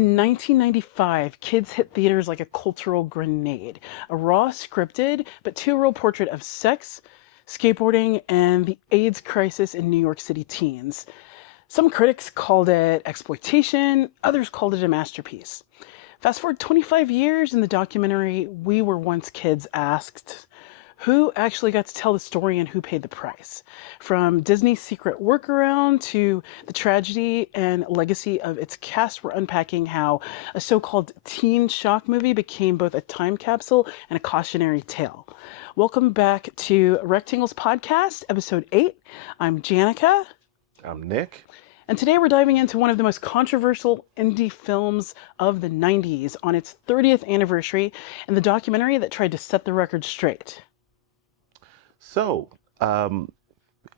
In 1995, Kids hit theaters like a cultural grenade. A raw, scripted, but too real portrait of sex, skateboarding, and the AIDS crisis in New York City teens. Some critics called it exploitation, others called it a masterpiece. Fast forward 25 years in the documentary We Were Once Kids asked, who actually got to tell the story and who paid the price? From Disney's secret workaround to the tragedy and legacy of its cast, we're unpacking how a so-called teen shock movie became both a time capsule and a cautionary tale. Welcome back to Rectangles Podcast, Episode 8. I'm Janackeh. I'm Nick. And today we're diving into one of the most controversial indie films of the 90s on its 30th anniversary and the documentary that tried to set the record straight. So,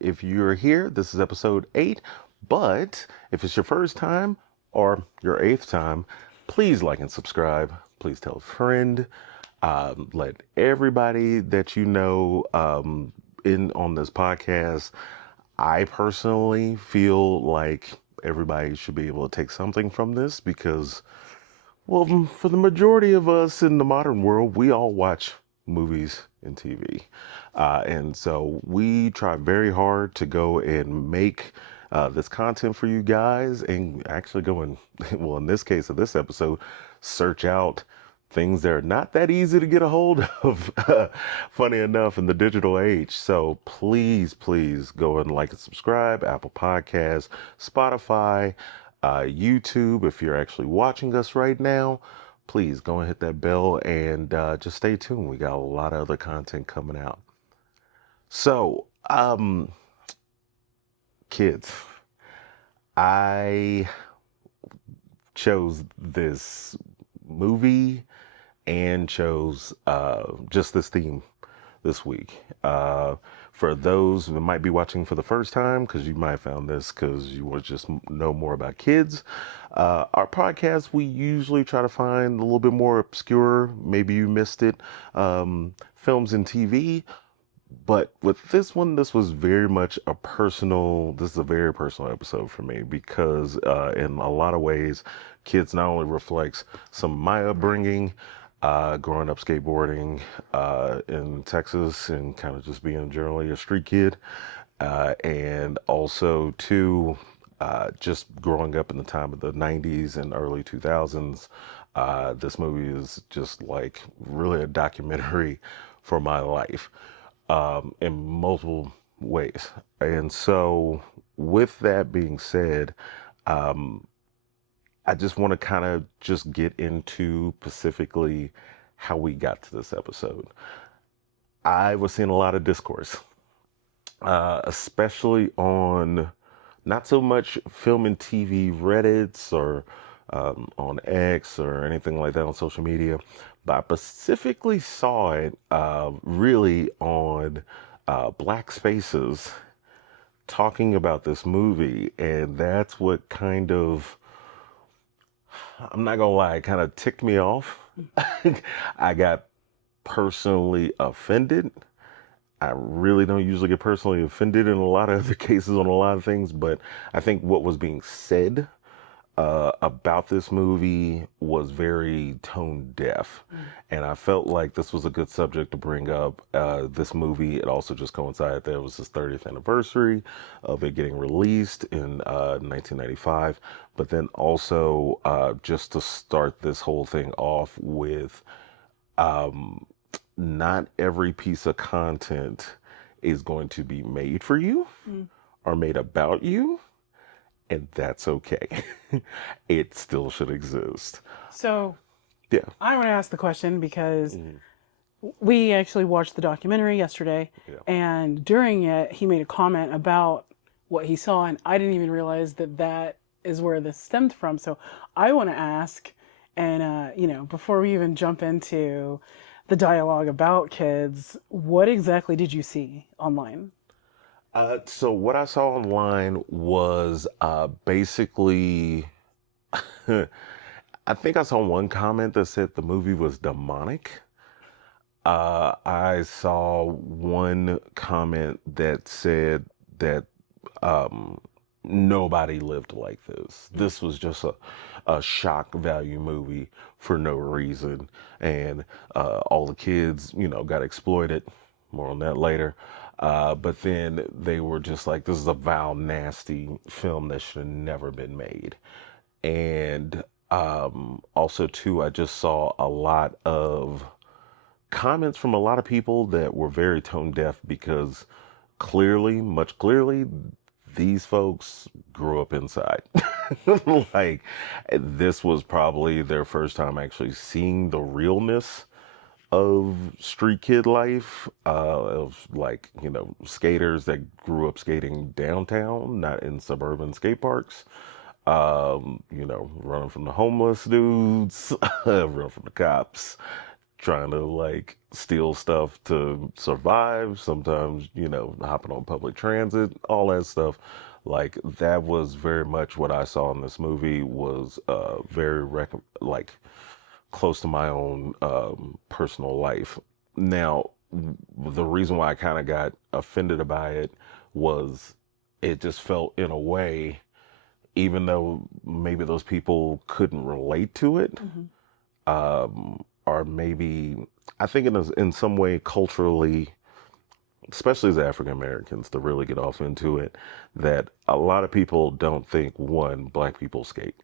if you're here, this is episode 8, but if it's your first time or your 8th time, please like and subscribe. Please tell a friend. Let everybody that you know in on this podcast. I personally feel like everybody should be able to take something from this because, well, for the majority of us in the modern world, we all watch movies and TV. And so we try very hard to go and make this content for you guys and actually go and, well, in this case of this episode, search out things that are not that easy to get a hold of, funny enough, in the digital age. So please go and like and subscribe, Apple Podcasts, Spotify, YouTube. If you're actually watching us right now, please go and hit that bell and just stay tuned. We got a lot of other content coming out. So, kids, I chose this movie and chose just this theme this week. For those that might be watching for the first time, because you might have found this because you want to just know more about kids, our podcast, we usually try to find a little bit more obscure, maybe you missed it, films and TV. But with this one, this was very much this is a very personal episode for me because in a lot of ways, kids not only reflects some of my upbringing, growing up skateboarding in Texas and kind of just being generally a street kid, and also too, just growing up in the time of the 90s and early 2000s. This movie is just like really a documentary for my life. In multiple ways. And so with that being said, I just want to kind of just get into specifically how we got to this episode. I was seeing a lot of discourse, especially on not so much film and TV Reddits or on X or anything like that on social media, but I specifically saw it really on Black Spaces talking about this movie, and that's what kind of, I'm not gonna lie, kind of ticked me off. I got personally offended. I really don't usually get personally offended in a lot of other cases on a lot of things, but I think what was being said about this movie was very tone deaf. And I felt like this was a good subject to bring up. This movie, it also just coincided that it was his 30th anniversary of it getting released in 1995. But then also just to start this whole thing off with, not every piece of content is going to be made for you or made about you. And that's okay. It still should exist. So, yeah, I want to ask the question because we actually watched the documentary yesterday, and during it, he made a comment about what he saw, and I didn't even realize that that is where this stemmed from. So, I want to ask, and before we even jump into the dialogue about kids, what exactly did you see online? So what I saw online was basically, I think I saw one comment that said the movie was demonic. I saw one comment that said that nobody lived like this. This was just a shock value movie for no reason. And all the kids, got exploited. More on that later. But then they were just like, this is a vile, nasty film that should have never been made. And also, too, I just saw a lot of comments from a lot of people that were very tone deaf because clearly, much clearly, these folks grew up inside. Like, this was probably their first time actually seeing the realness of street kid life, of like, skaters that grew up skating downtown, not in suburban skate parks. Running from the homeless dudes, running from the cops, trying to like steal stuff to survive. Sometimes, hopping on public transit, all that stuff. Like that was very much what I saw in this movie was very like close to my own personal life. Now, the reason why I kind of got offended by it was it just felt in a way, even though maybe those people couldn't relate to it, or maybe I think in some way culturally, especially as African Americans, to really get off into it, that a lot of people don't think one, black people skate.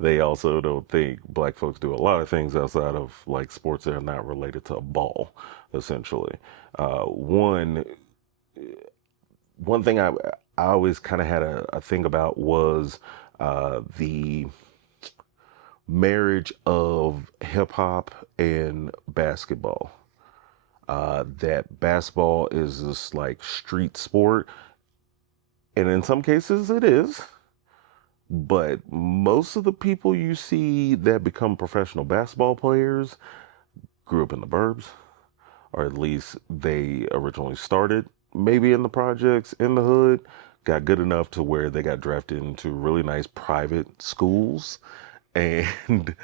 They also don't think black folks do a lot of things outside of like sports that are not related to a ball, essentially. One thing I always kind of had a thing about was the marriage of hip hop and basketball. That basketball is this like street sport, and in some cases it is. But most of the people you see that become professional basketball players grew up in the burbs, or at least they originally started maybe in the projects in the hood, got good enough to where they got drafted into really nice private schools, and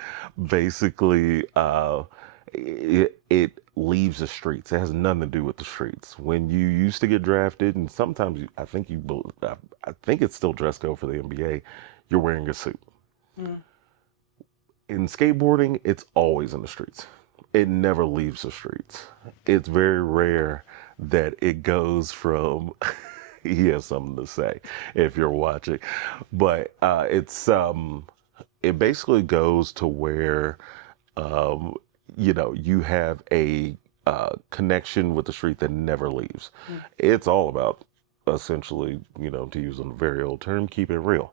basically it leaves the streets. It has nothing to do with the streets. When you used to get drafted, and sometimes I think it's still dress code for the NBA, you're wearing a suit. Mm. In skateboarding, it's always in the streets. It never leaves the streets. It's very rare that it goes from he has something to say if you're watching. But it basically goes to where you have a connection with the street that never leaves. It's all about essentially, to use a very old term, keep it real.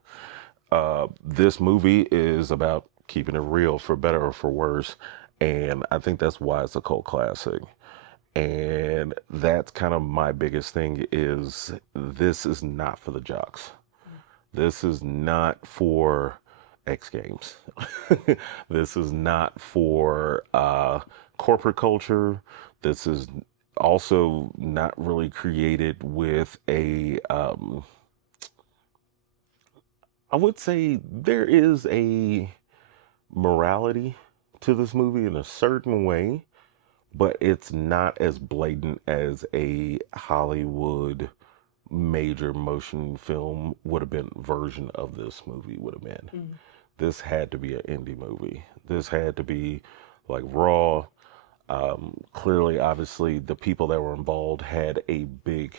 This movie is about keeping it real for better or for worse. And I think that's why it's a cult classic. And that's kind of my biggest thing is this is not for the jocks. This is not for X Games. This is not for corporate culture. This is also not really created with I would say there is a morality to this movie in a certain way, but it's not as blatant as a Hollywood major motion film would have been version of this movie would have been. Mm. This had to be an indie movie. This had to be like raw. Clearly, obviously, the people that were involved had a big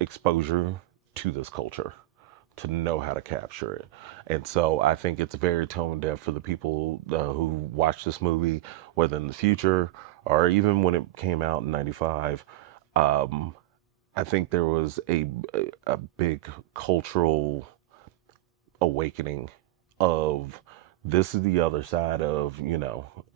exposure to this culture to know how to capture it. And so I think it's very tone deaf for the people who watch this movie, whether in the future or even when it came out in 95. I think there was a big cultural awakening of this is the other side of,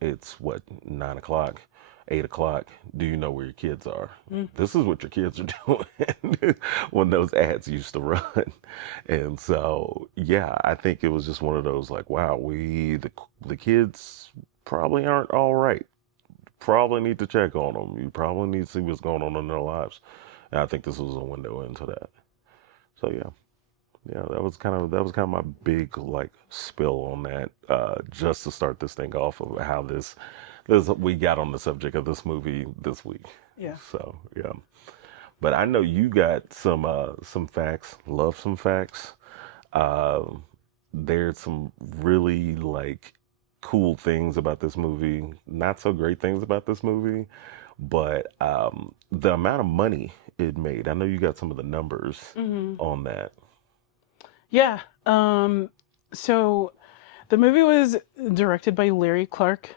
it's what, 9 o'clock, 8 o'clock. Do you know where your kids are? Mm. This is what your kids are doing when those ads used to run. And so, yeah, I think it was just one of those like, wow, the kids probably aren't all right. Probably need to check on them. You probably need to see what's going on in their lives. And I think this was a window into that. So yeah, that was kind of my big like spill on that, just to start this thing off of how this we got on the subject of this movie this week. Yeah. So yeah, But I know you got some facts. Love some facts. Um, there's some really like cool things about this movie, not so great things about this movie, but the amount of money it made. I know you got some of the numbers Hmm. on that. Yeah. So the movie was directed by Larry Clark,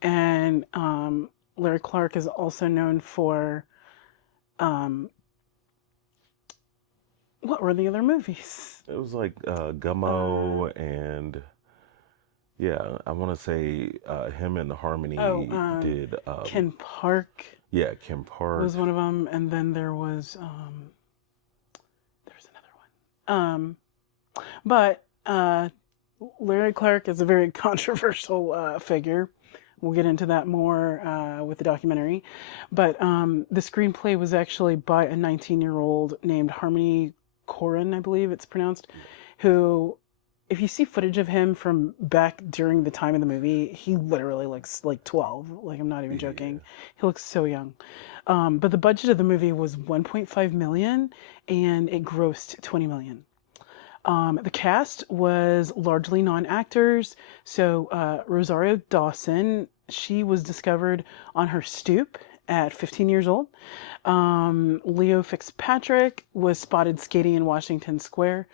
and Larry Clark is also known for um, what were the other movies? It was like Uh, Gummo and yeah, I want to say him and oh, Harmony did Ken Park yeah, Kim Park. was one of them, and then there was another one. But Larry Clark is a very controversial figure. We'll get into that more with the documentary. But the screenplay was actually by a 19-year-old named Harmony Korine, I believe it's pronounced, who, if you see footage of him from back during the time of the movie, he literally looks like 12. Like, I'm not even Yeah. joking. He looks so young. But the budget of the movie was 1.5 million and it grossed 20 million. The cast was largely non-actors. So Rosario Dawson, she was discovered on her stoop at 15 years old. Leo Fitzpatrick was spotted skating in Washington Square.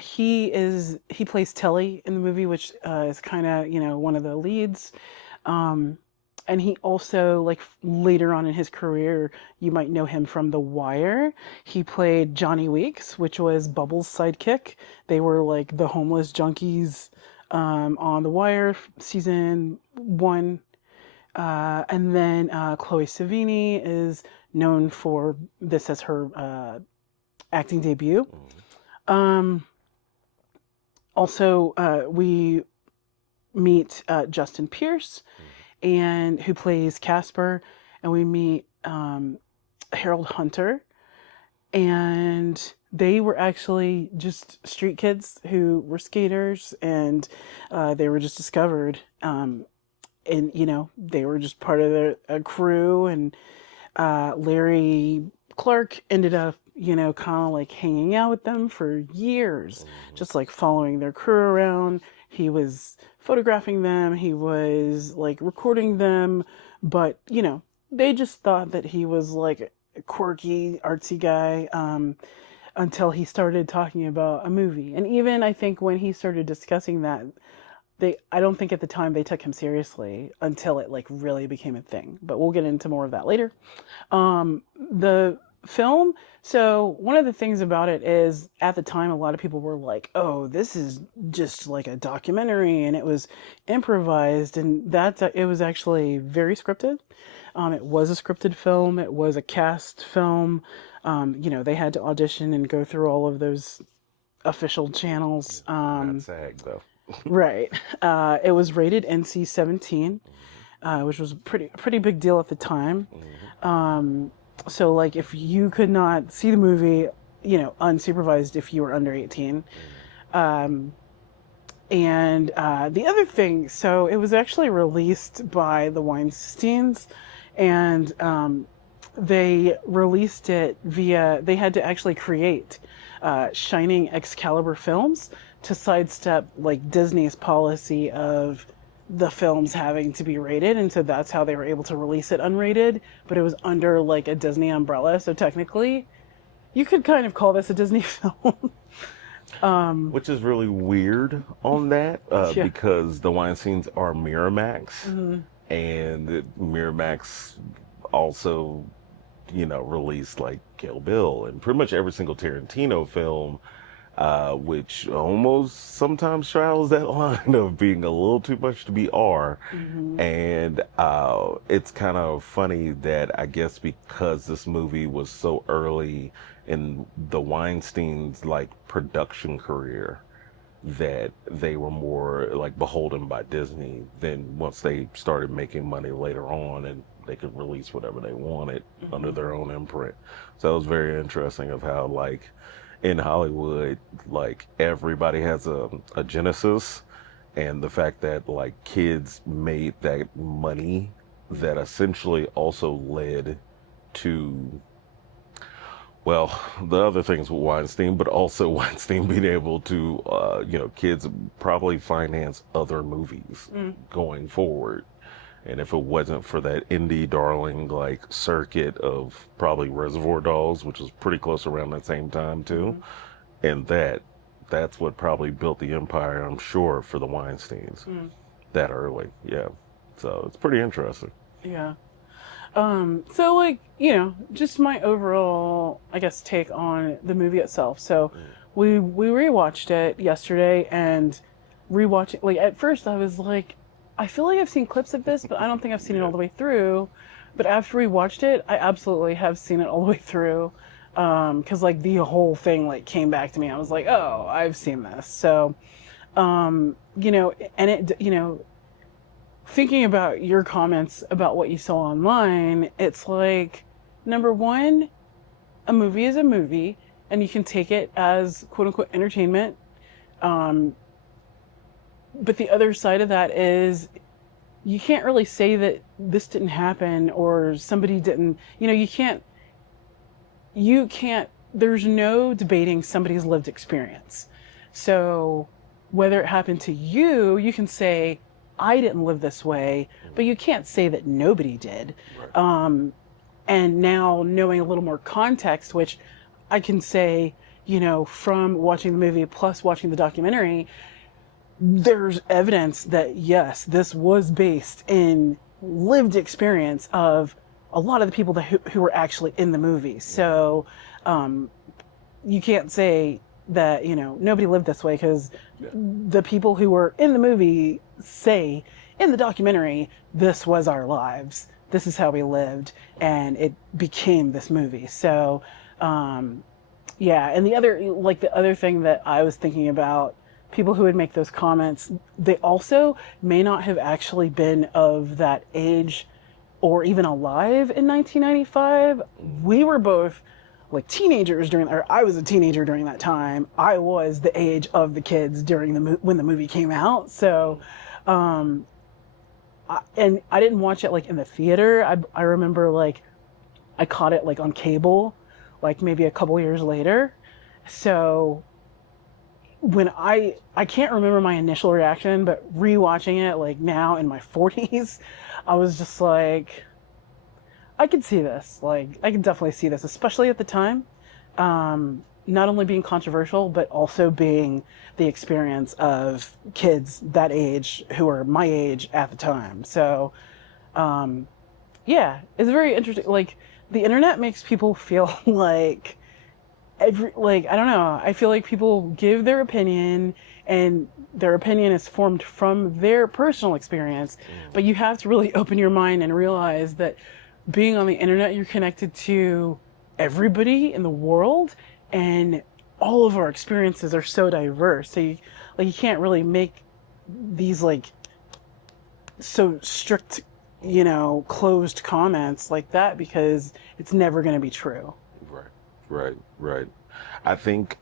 He plays Telly in the movie, which is kind of one of the leads. Um, and he also, like, later on in his career, you might know him from The Wire. He played Johnny Weeks, which was Bubbles' sidekick. They were like the homeless junkies on The Wire season one. And then Chloe Savini is known for this as her acting debut. Mhm. Um, Also, we meet Justin Pierce, Mhm. and who plays Casper, and we meet Harold Hunter, and they were actually just street kids who were skaters, and they were just discovered, and they were just part of a crew, and Larry Clark ended up, kind of like hanging out with them for years, Mhm. just like following their crew around. He was photographing them, he was like recording them, but, they just thought that he was like a quirky, artsy guy until he started talking about a movie. And even I think when he started discussing that, I don't think at the time they took him seriously until it like really became a thing. But we'll get into more of that later. The film, so one of the things about it is at the time a lot of people were like, oh, this is just like a documentary and it was improvised, and it was actually very scripted. It was a scripted film, it was a cast film. They had to audition and go through all of those official Yeah. channels. Not SAG though. Right. It was rated NC-17, Mhm. which was a pretty big deal at the time. Mhm. Um, so like if you could not see the movie, unsupervised if you were under 18. Mhm. Um, and the other thing, so it was actually released by the Weinsteins, and they released it they had to actually create Shining Excalibur films to sidestep like Disney's policy of the films having to be rated. And so that's how they were able to release it unrated, but it was under like a Disney umbrella. So technically, you could kind of call this a Disney film. um, Which is really weird on that yeah. because the Weinsteins are Miramax, Mhm. and Miramax also, released like Kill Bill and pretty much every single Tarantino film, which almost sometimes straddles that line of being a little too much to be R. Mhm. And it's kind of funny that I guess because this movie was so early in the Weinstein's like production career, that they were more like beholden by Disney than once they started making money later on and they could release whatever they wanted under Mhm. their own imprint. So it was very interesting of how like in Hollywood, like everybody has a genesis, and the fact that like kids made that money that essentially also led to Well, the other things with Weinstein, but also Weinstein being able to, kids probably finance other movies Mm, going forward. And if it wasn't for that indie darling like circuit of probably Reservoir Dogs, which was pretty close around that same time too, hmm and that's what probably built the empire, I'm sure, for the Weinsteins mm, that early. Yeah. So it's pretty interesting. yeah. So like, just my overall, I guess, take on the movie itself. So Mm. we rewatched it yesterday and rewatching like at first I was like, I feel like I've seen clips of this, but I don't think I've seen it all Yeah. the way through. But after we watched it, I absolutely have seen it all the way through. Because like the whole thing like came back to me. I was like, oh, I've seen this. So, and it, thinking about your comments about what you saw online, it's like, number one, a movie is a movie, and you can take it as quote unquote entertainment. Um, but the other side of that is you can't really say that this didn't happen or somebody didn't, you can't, there's no debating somebody's lived experience. So whether it happened to you, you can say, I didn't live this way, but you can't say that nobody did. Right. And now knowing a little more context, which I can say, from watching the movie plus watching the documentary, there's evidence that yes, this was based in lived experience of a lot of the people who were actually in the movie. So um, you can't say that nobody lived this way because Yeah. the people who were in the movie say in the documentary, this was our lives, this is how we lived, and it became this movie. So yeah, and the other thing that I was thinking about, people who would make those comments, they also may not have actually been of that age or even alive in 1995. We were both like teenagers or I was a teenager during that time. I was the age of the kids during when the movie came out. So, um, and I didn't watch it like in the theater. I remember like I caught it like on cable, like maybe a couple years later. So when I can't remember my initial reaction, but rewatching it like now in my 40s, I was just like, I could see this. Like, I could definitely see this, especially at the time. Not only being controversial, but also being the experience of kids that age who are my age at the time. So, um, yeah, it's very interesting. Like, the internet makes people feel like I don't know. I feel like people give their opinion and their opinion is formed from their personal experience, but you have to really open your mind and realize that being on the internet, you're connected to everybody in the world, and all of our experiences are so diverse. So you can't really make these like so strict, closed comments like that because it's never going to be true. Right. Right. Right. I think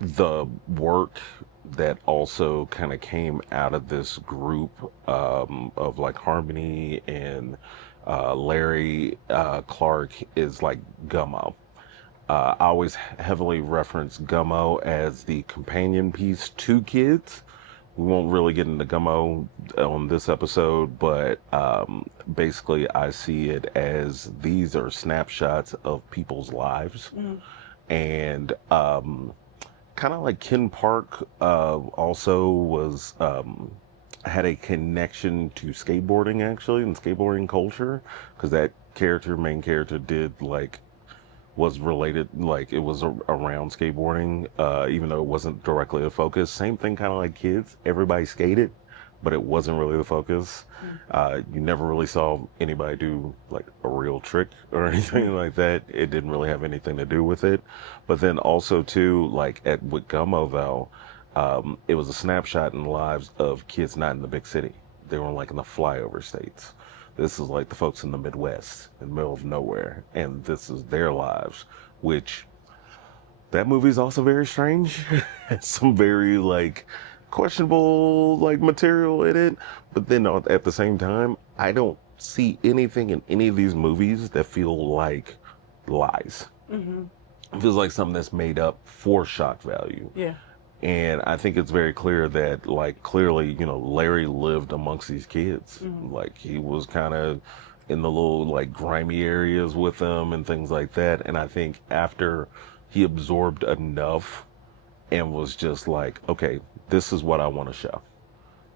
the work that also kind of came out of this group of like Harmony and Larry Clark is like Gummo. I always heavily reference Gummo as the companion piece to kids. We won't really get into Gummo on this episode, but basically, I see it as these are snapshots of people's lives. Mm, And kind of like Ken Park also was had a connection to skateboarding actually and skateboarding culture because that main character did like was related, like it was around skateboarding, even though it wasn't directly the focus. Same thing, kind of like kids. Everybody skated, but it wasn't really the focus. mm, You never really saw anybody do like a real trick or anything mm, like that. It didn't really have anything to do with it. But then also too, like at with Gummo though, it was a snapshot in the lives of kids not in the big city. They were like in the flyover states. This is like the folks in the Midwest, in the middle of nowhere, and this is their lives, which that movie is also very strange. Some very like questionable like material in it, but then at the same time, I don't see anything in any of these movies that feel lies. Mm-hmm. It feels like something that's made up for shock value. Yeah. And I think it's very clear that, like, clearly, Larry lived amongst these kids. Mm-hmm. Like, he was kind of in the little, like, grimy areas with them and things like that. And I think after he absorbed enough and was just like, okay, this is what I want to show.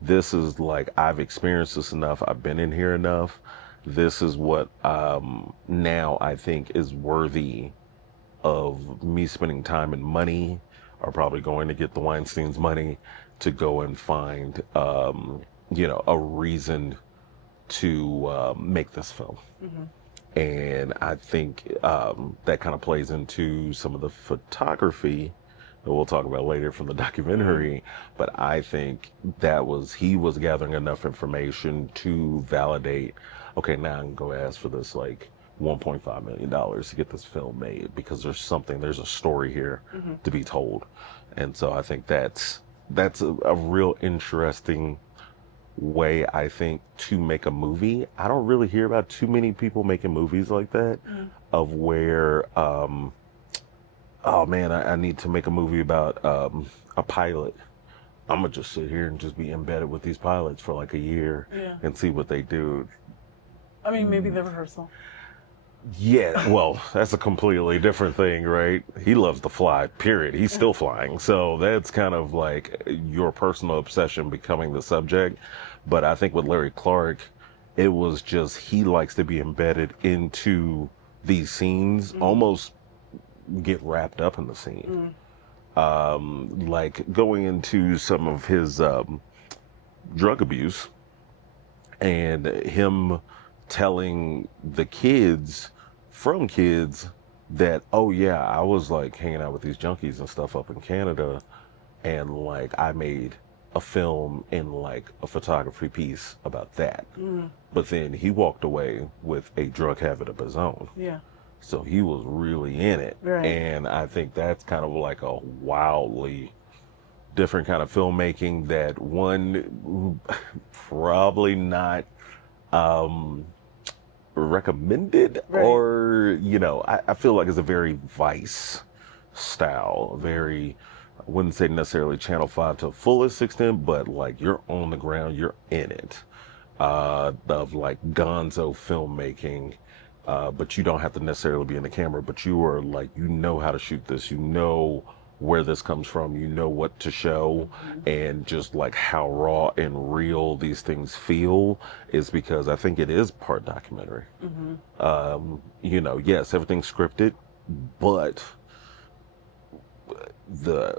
This is like, I've experienced this enough. I've been in here enough. This is what now I think is worthy of me spending time and money, or probably going to get the Weinstein's money to go and find, a reason to make this film. Mm-hmm. And I think that kind of plays into some of the photography that we'll talk about later from the documentary. But I think he was gathering enough information to validate, okay, now I can go ask for this, like, $1.5 million to get this film made, because there's a story here to be told. And so I think that's a real interesting way, I think, to make a movie. I don't really hear about too many people making movies like that, of where, oh man, I need to make a movie about a pilot. I'm gonna just sit here and just be embedded with these pilots for like a year and see what they do. I mean, maybe the rehearsal. Yeah, well, that's a completely different thing, right? He loves to fly, period. He's still flying. So that's kind of like your personal obsession becoming the subject. But I think with Larry Clark, it was just, he likes to be embedded into these scenes, almost get wrapped up in the scene. Like going into some of his drug abuse, and him telling the kids that, oh yeah, I was like hanging out with these junkies and stuff up in Canada, and like I made a film and like a photography piece about that. But then he walked away with a drug habit of his own. Yeah. So he was really in it. Right. And I think that's kind of like a wildly different kind of filmmaking that one probably not recommended, Right. or I feel like it's a very Vice style, very, I wouldn't say necessarily Channel 5 to the fullest extent, but like you're on the ground, you're in it, of like gonzo filmmaking, but you don't have to necessarily be in the camera, but you are like, how to shoot this, where this comes from, what to show, and just like how raw and real these things feel is because I think it is part documentary. Yes, everything's scripted, but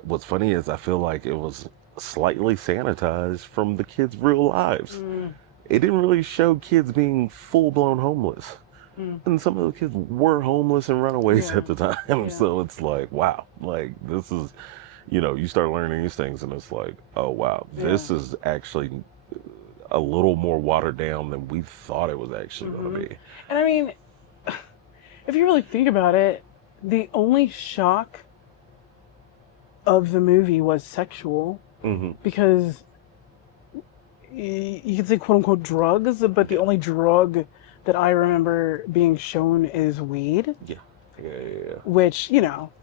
what's funny is I feel like it was slightly sanitized from the kids' real lives. It didn't really show kids being full-blown homeless. And some of the kids were homeless and runaways at the time. Yeah. So it's like, wow, like this is, you start learning these things and it's like, oh wow, this is actually a little more watered down than we thought it was actually going to be. And I mean, if you really think about it, the only shock of the movie was sexual, because you could say quote unquote drugs, but the only drug that I remember being shown is weed. Yeah. Which,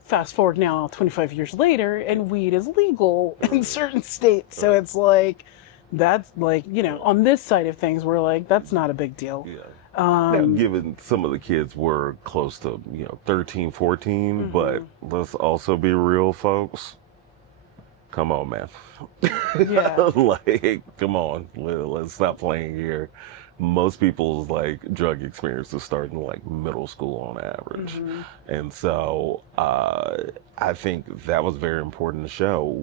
fast forward now 25 years later, and weed is legal in certain states. So it's like, that's like, on this side of things, we're like, that's not a big deal. Yeah. Now, given some of the kids were close to, 13, 14, but let's also be real, folks. Come on, man. Yeah. Like, come on. Let's stop playing here. Most people's like drug experiences start in like middle school on average. And so I think that was very important to show.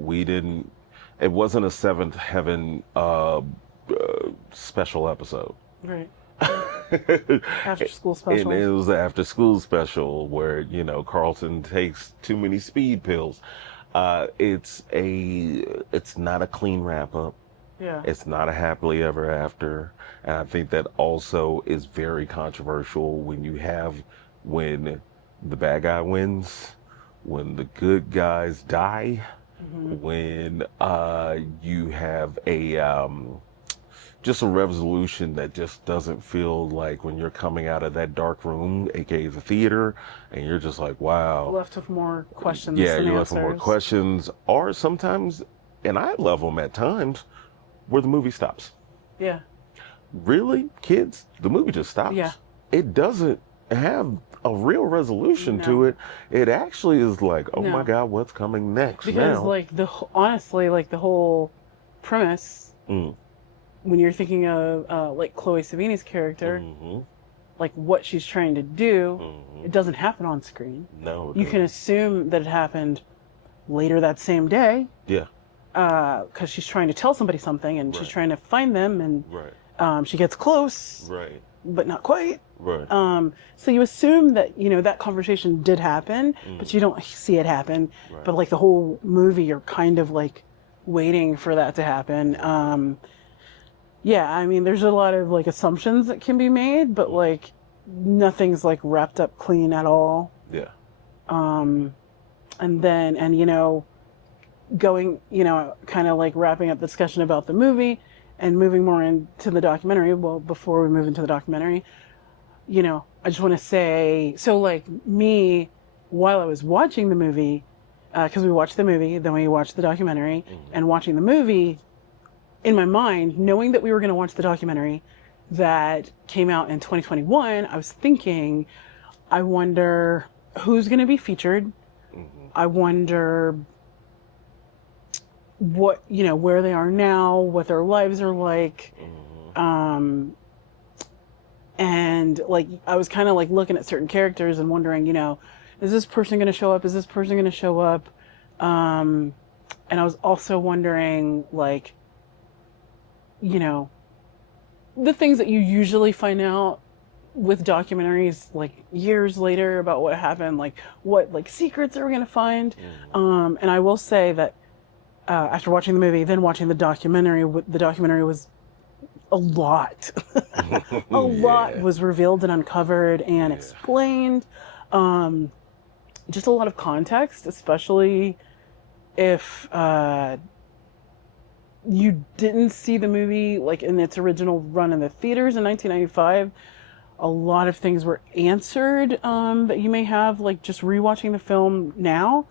It wasn't a Seventh Heaven special episode. Right. After school special. And it was the after school special where, Carlton takes too many speed pills. It's not a clean wrap up. Yeah. It's not a happily ever after. And I think that also is very controversial when the bad guy wins, when the good guys die, when you have just a resolution that just doesn't feel like when you're coming out of that dark room, aka the theater, and you're just like, wow. Left with more questions Yeah, than you're left with more answers. questions, or sometimes, and I love them at times, where the movie stops. Yeah. Really, kids, the movie just stops. Yeah. It doesn't have a real resolution to No. it. It actually is like, oh my No. God, what's coming next Because now? like honestly, like the whole premise, Mm. when you're thinking of like Chloe Savini's character, Mm-hmm. like what she's trying to do, Mm-hmm. it doesn't happen on screen. No, it You can doesn't. assume that it happened later that same day, Yeah, because she's trying to tell somebody something and she's Right. trying to find them, and right, she gets close, right, but not quite. right. So you assume that, you know, that conversation did happen, but you don't see it happen. Right. But like the whole movie, you're kind of like waiting for that to happen. Yeah, I mean, there's a lot of like assumptions that can be made, but like nothing's like wrapped up clean at all. Yeah, And then, and you know, going, you know, kind of like wrapping up the discussion about the movie and moving more into the documentary. Well, before we move into the documentary, you know, I just want to say, so like me, while I was watching the movie, because we watched the movie, then we watched the documentary, and watching the movie, in my mind, knowing that we were going to watch the documentary that came out in 2021, I was thinking, I wonder who's going to be featured. I wonder what, you know, where they are now, what their lives are like. And like, I was kind of like looking at certain characters and wondering, you know, is this person going to show up? Is this person going to show up? And I was also wondering, like, you know, the things that you usually find out with documentaries, like years later, about what happened, like what like secrets are we going to find. And I will say that after watching the movie, then watching the documentary was a lot. A lot was revealed and uncovered and explained. Just a lot of context, especially if you didn't see the movie like in its original run in the theaters in 1995. A lot of things were answered that you may have like just rewatching the film now.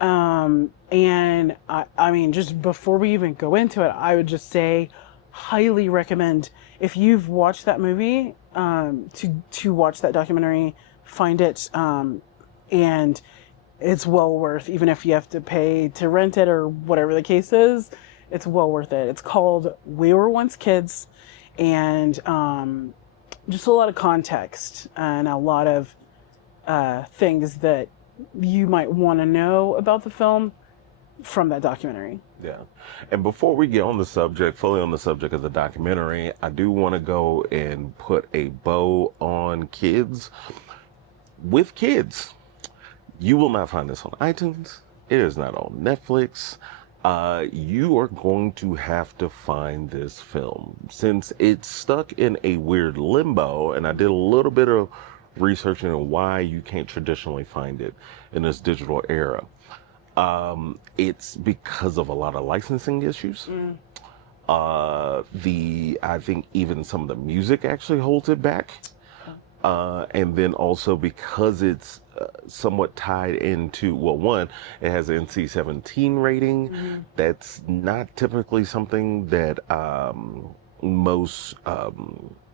And I mean, just before we even go into it, I would just say highly recommend, if you've watched that movie, to watch that documentary, find it, and it's well worth, even if you have to pay to rent it or whatever the case is, it's well worth it. It's called We Were Once Kids, and just a lot of context and a lot of things that you might want to know about the film from that documentary. Yeah. And before we get on the subject, fully on the subject of the documentary, I do want to go and put a bow on kids. With kids, you will not find this on iTunes. It is not on Netflix. You are going to have to find this film since it's stuck in a weird limbo. And I did a little bit of researching on why you can't traditionally find it in this digital era. It's because of a lot of licensing issues. I think even some of the music actually holds it back. And then also because it's somewhat tied into, well, one, it has an NC-17 rating. That's not typically something that most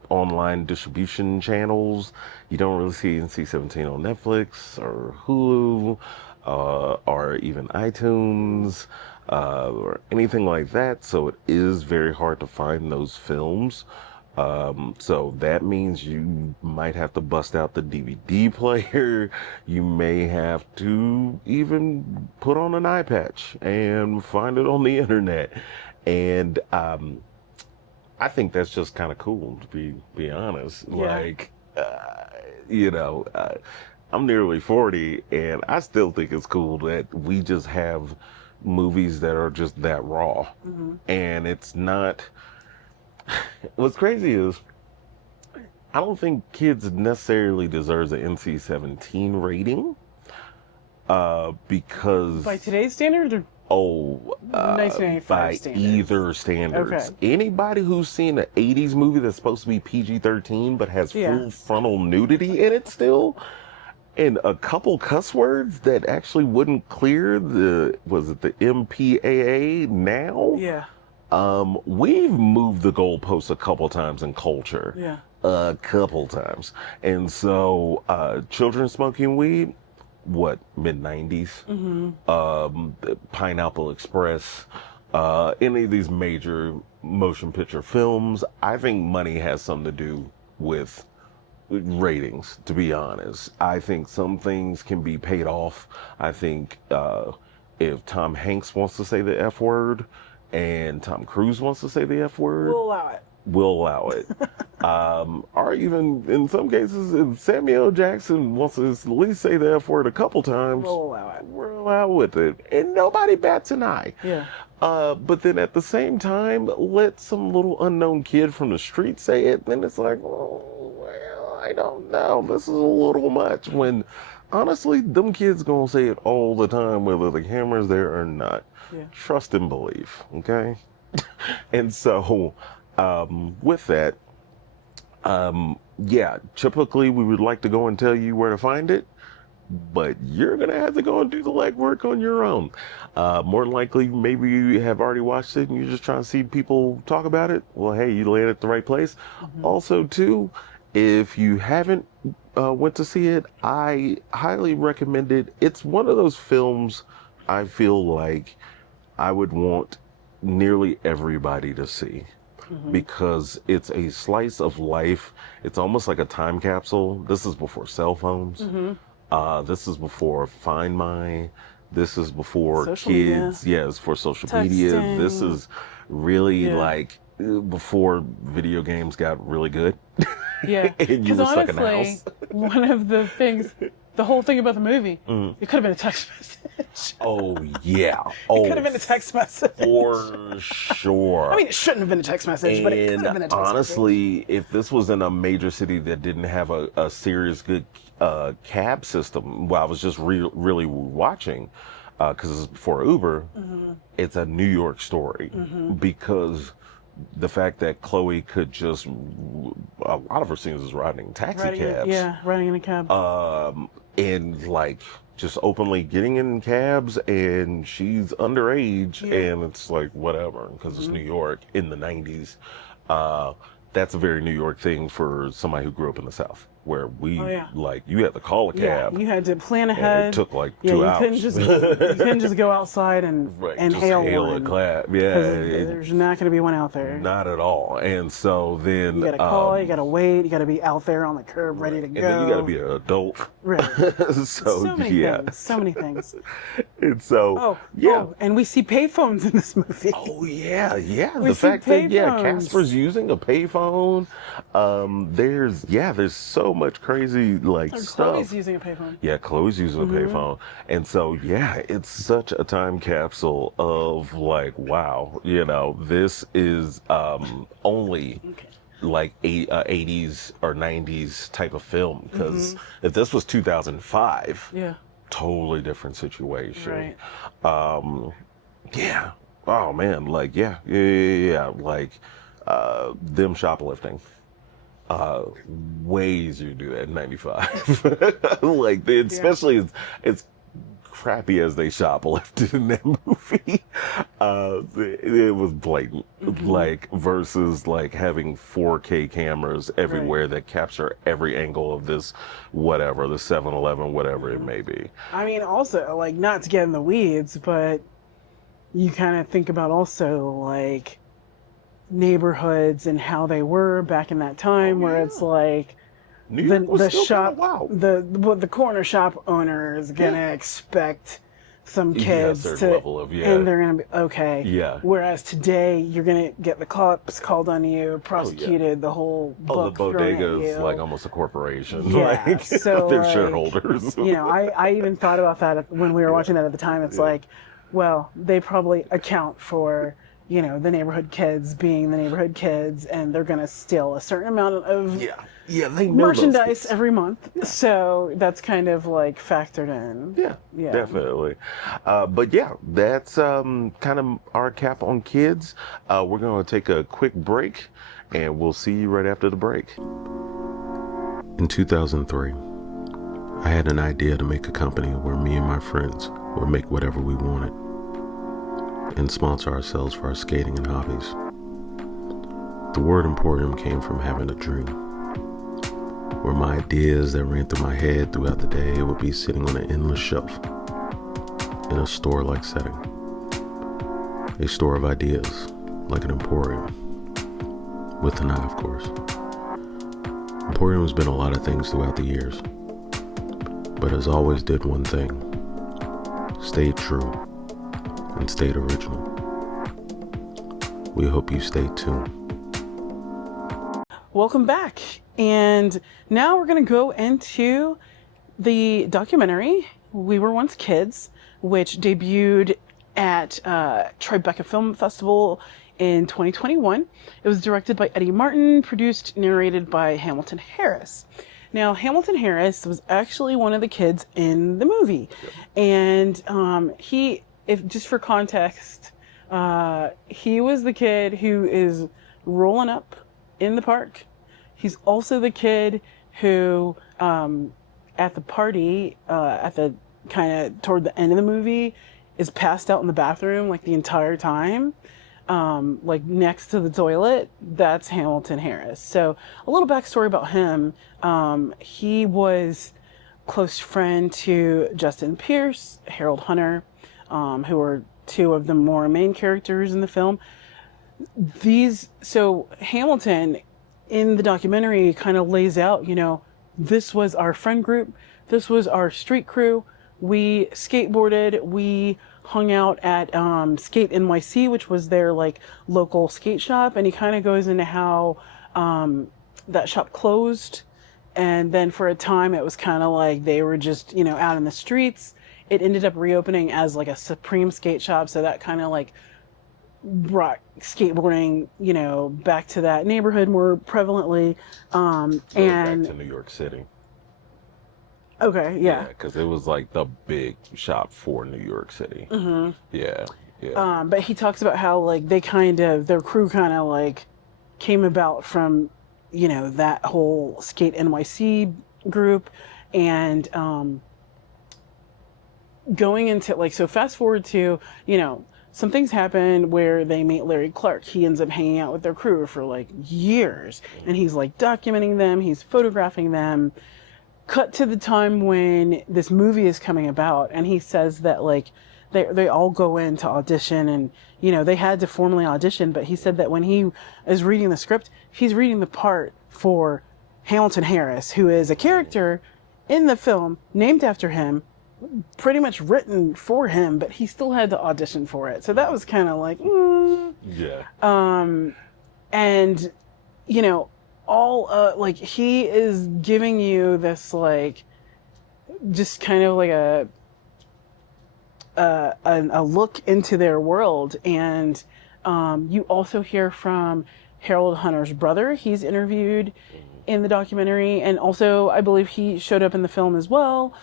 online distribution channels, you don't really see NC-17 on Netflix or Hulu or even iTunes or anything like that. So it is very hard to find those films. So that means you might have to bust out the DVD player. You may have to even put on an eye patch and find it on the internet. And I think that's just kind of cool, to be honest. Yeah. Like, you know, I'm nearly 40, and I still think it's cool that we just have movies that are just that raw. And it's not. What's crazy is, I don't think kids necessarily deserves an NC-17 rating, because By today's standards, or Oh, The 1995 by standards. either standards. Okay. Anybody who's seen an 80s movie that's supposed to be PG-13 but has Yeah. full frontal nudity in it still, and a couple cuss words that actually wouldn't clear was it the MPAA now? Yeah. We've moved the goalposts a couple times in culture. Yeah. A couple times. And so, children smoking weed, what, mid 90s? Pineapple Express, any of these major motion picture films, I think money has something to do with ratings, to be honest. I think some things can be paid off. I think if Tom Hanks wants to say the F word and Tom Cruise wants to say the F word, We'll allow it. we'll allow it. Or even in some cases, if Samuel L. Jackson wants to at least say the F word a couple times, We'll allow it. we're allowed with it. And nobody bats an eye. Yeah. But then at the same time, let some little unknown kid from the street say it, then it's like, oh, well, I don't know. This is a little much. When honestly, them kids gonna say it all the time, whether the camera's there or not. Yeah. Trust and believe, okay? And so, with that, yeah, typically we would like to go and tell you where to find it, but you're gonna have to go and do the legwork on your own. More than likely, maybe you have already watched it and you're just trying to see people talk about it. Well, hey, you landed at the right place. Also, too, if you haven't went to see it, I highly recommend it. It's one of those films I feel like I would want nearly everybody to see. Because it's a slice of life. It's almost like a time capsule. This is before cell phones. This is before Find My. This is before Social media. kids. Yes, for social media. Texting. This is really Yeah. like before video games got really good. Yeah. And you Because were stuck in the honestly, house. one of the things, the whole thing about the movie, it could have been a text message. Oh yeah. It Oh, could have been a text message. for sure. I mean, it shouldn't have been a text message, but it could have been a text message. honestly, if this was in a major city that didn't have a serious good cab system, well, I was just really watching because it's before Uber. It's a New York story because the fact that Chloe could just a lot of her scenes is riding taxi cabs. Riding in a cab. And like just openly getting in cabs, and she's underage, and it's like whatever because it's New York in the 90s. That's a very New York thing for somebody who grew up in the South, where we like you had to call a cab. Yeah, you had to plan and ahead. it took like yeah, 2 you hours. couldn't just go outside and just hail a one. cab. 'Cause Yeah, there's not going to be one out there. not at all. And so then You got to call. You got to wait. You got to be out there on the curb, ready to go. and then you got to be an adult. Right. So many yeah. things. So many things. And so and we see payphones in this movie. Oh yeah. We The see fact that payphones. Casper's using a payphone. There's so much crazy like stuff. Chloe's using a payphone. Yeah, Chloe's using a payphone, and so yeah, it's such a time capsule of like, wow, this is only like 80s or 90s type of film. Because if this was 2005, totally different situation. Right. Yeah. Oh man, like yeah, like them shoplifting. Way easier to do that in 95. Like especially it's crappy as they shoplifted in that movie. It was blatant. Like versus like having 4K cameras everywhere that capture every angle of this whatever, the 7-Eleven, whatever it may be. I mean, also, like, not to get in the weeds, but you kind of think about also, like, neighborhoods and how they were back in that time, where it's like New York was the still shop, kinda wild. the corner shop owner is gonna expect some kids certain to, level of, and they're gonna be okay. Yeah. Whereas today, you're gonna get the cops called on you, prosecuted, the whole the book thrown at bodega is you. like almost a corporation. Yeah, Like, so they're like, shareholders. I even thought about that when we were watching that at the time. It's like, well, they probably account for you know, the neighborhood kids being the neighborhood kids, and they're going to steal a certain amount of Yeah, they know those merchandise kids. every month. So that's kind of like factored in. Yeah, definitely. But yeah, that's kind of our cap on kids. We're going to take a quick break, and we'll see you right after the break. In 2003, I had an idea to make a company where me and my friends would make whatever we wanted and sponsor ourselves for our skating and hobbies. The word emporium came from having a dream, where my ideas that ran through my head throughout the day would be sitting on an endless shelf in a store-like setting. A store of ideas, like an emporium. With an eye, of course. Emporium has been a lot of things throughout the years, but has always did one thing: stayed true and stayed original. We hope you stay tuned. Welcome back. And now we're going to go into the documentary, We Were Once Kids, which debuted at Tribeca Film Festival in 2021. It was directed by Eddie Martin, produced, narrated by Hamilton Harris. Now, Hamilton Harris was actually one of the kids in the movie. And he, if just for context, he was the kid who is rolling up in the park. He's also the kid who, at the party, at the kind of toward the end of the movie, is passed out in the bathroom like the entire time, like next to the toilet. That's Hamilton Harris. So a little backstory about him. He was close friend to Justin Pierce, Harold Hunter, who are two of the more main characters in the film. So Hamilton in the documentary kind of lays out, you know, this was our friend group. This was our street crew. We skateboarded. We hung out at Skate NYC, which was their like local skate shop. And he kind of goes into how that shop closed. And then for a time, it was kind of like they were just, you know, out in the streets. It ended up reopening as like a Supreme skate shop. So that kind of like brought skateboarding, you know, back to that neighborhood more prevalently. And back to New York City. Okay, yeah. Because it was like the big shop for New York City. Mm-hmm. Yeah. But he talks about how like they kind of, their crew kind of like came about from, you know, that whole Skate NYC group. And going into like, so fast forward to, you know, some things happen where they meet Larry Clark. He ends up hanging out with their crew for like years, and he's like documenting them, he's photographing them. Cut to the time when this movie is coming about, and he says that like they all go in to audition, and you know, they had to formally audition, but he said that when he is reading the script, he's reading the part for Hamilton Harris, who is a character in the film named after him, pretty much written for him, but he still had to audition for it. So that was kind of like, and you know, all like he is giving you this like just kind of like a look into their world. And you also hear from Harold Hunter's brother. He's interviewed in the documentary, and also I believe he showed up in the film as well.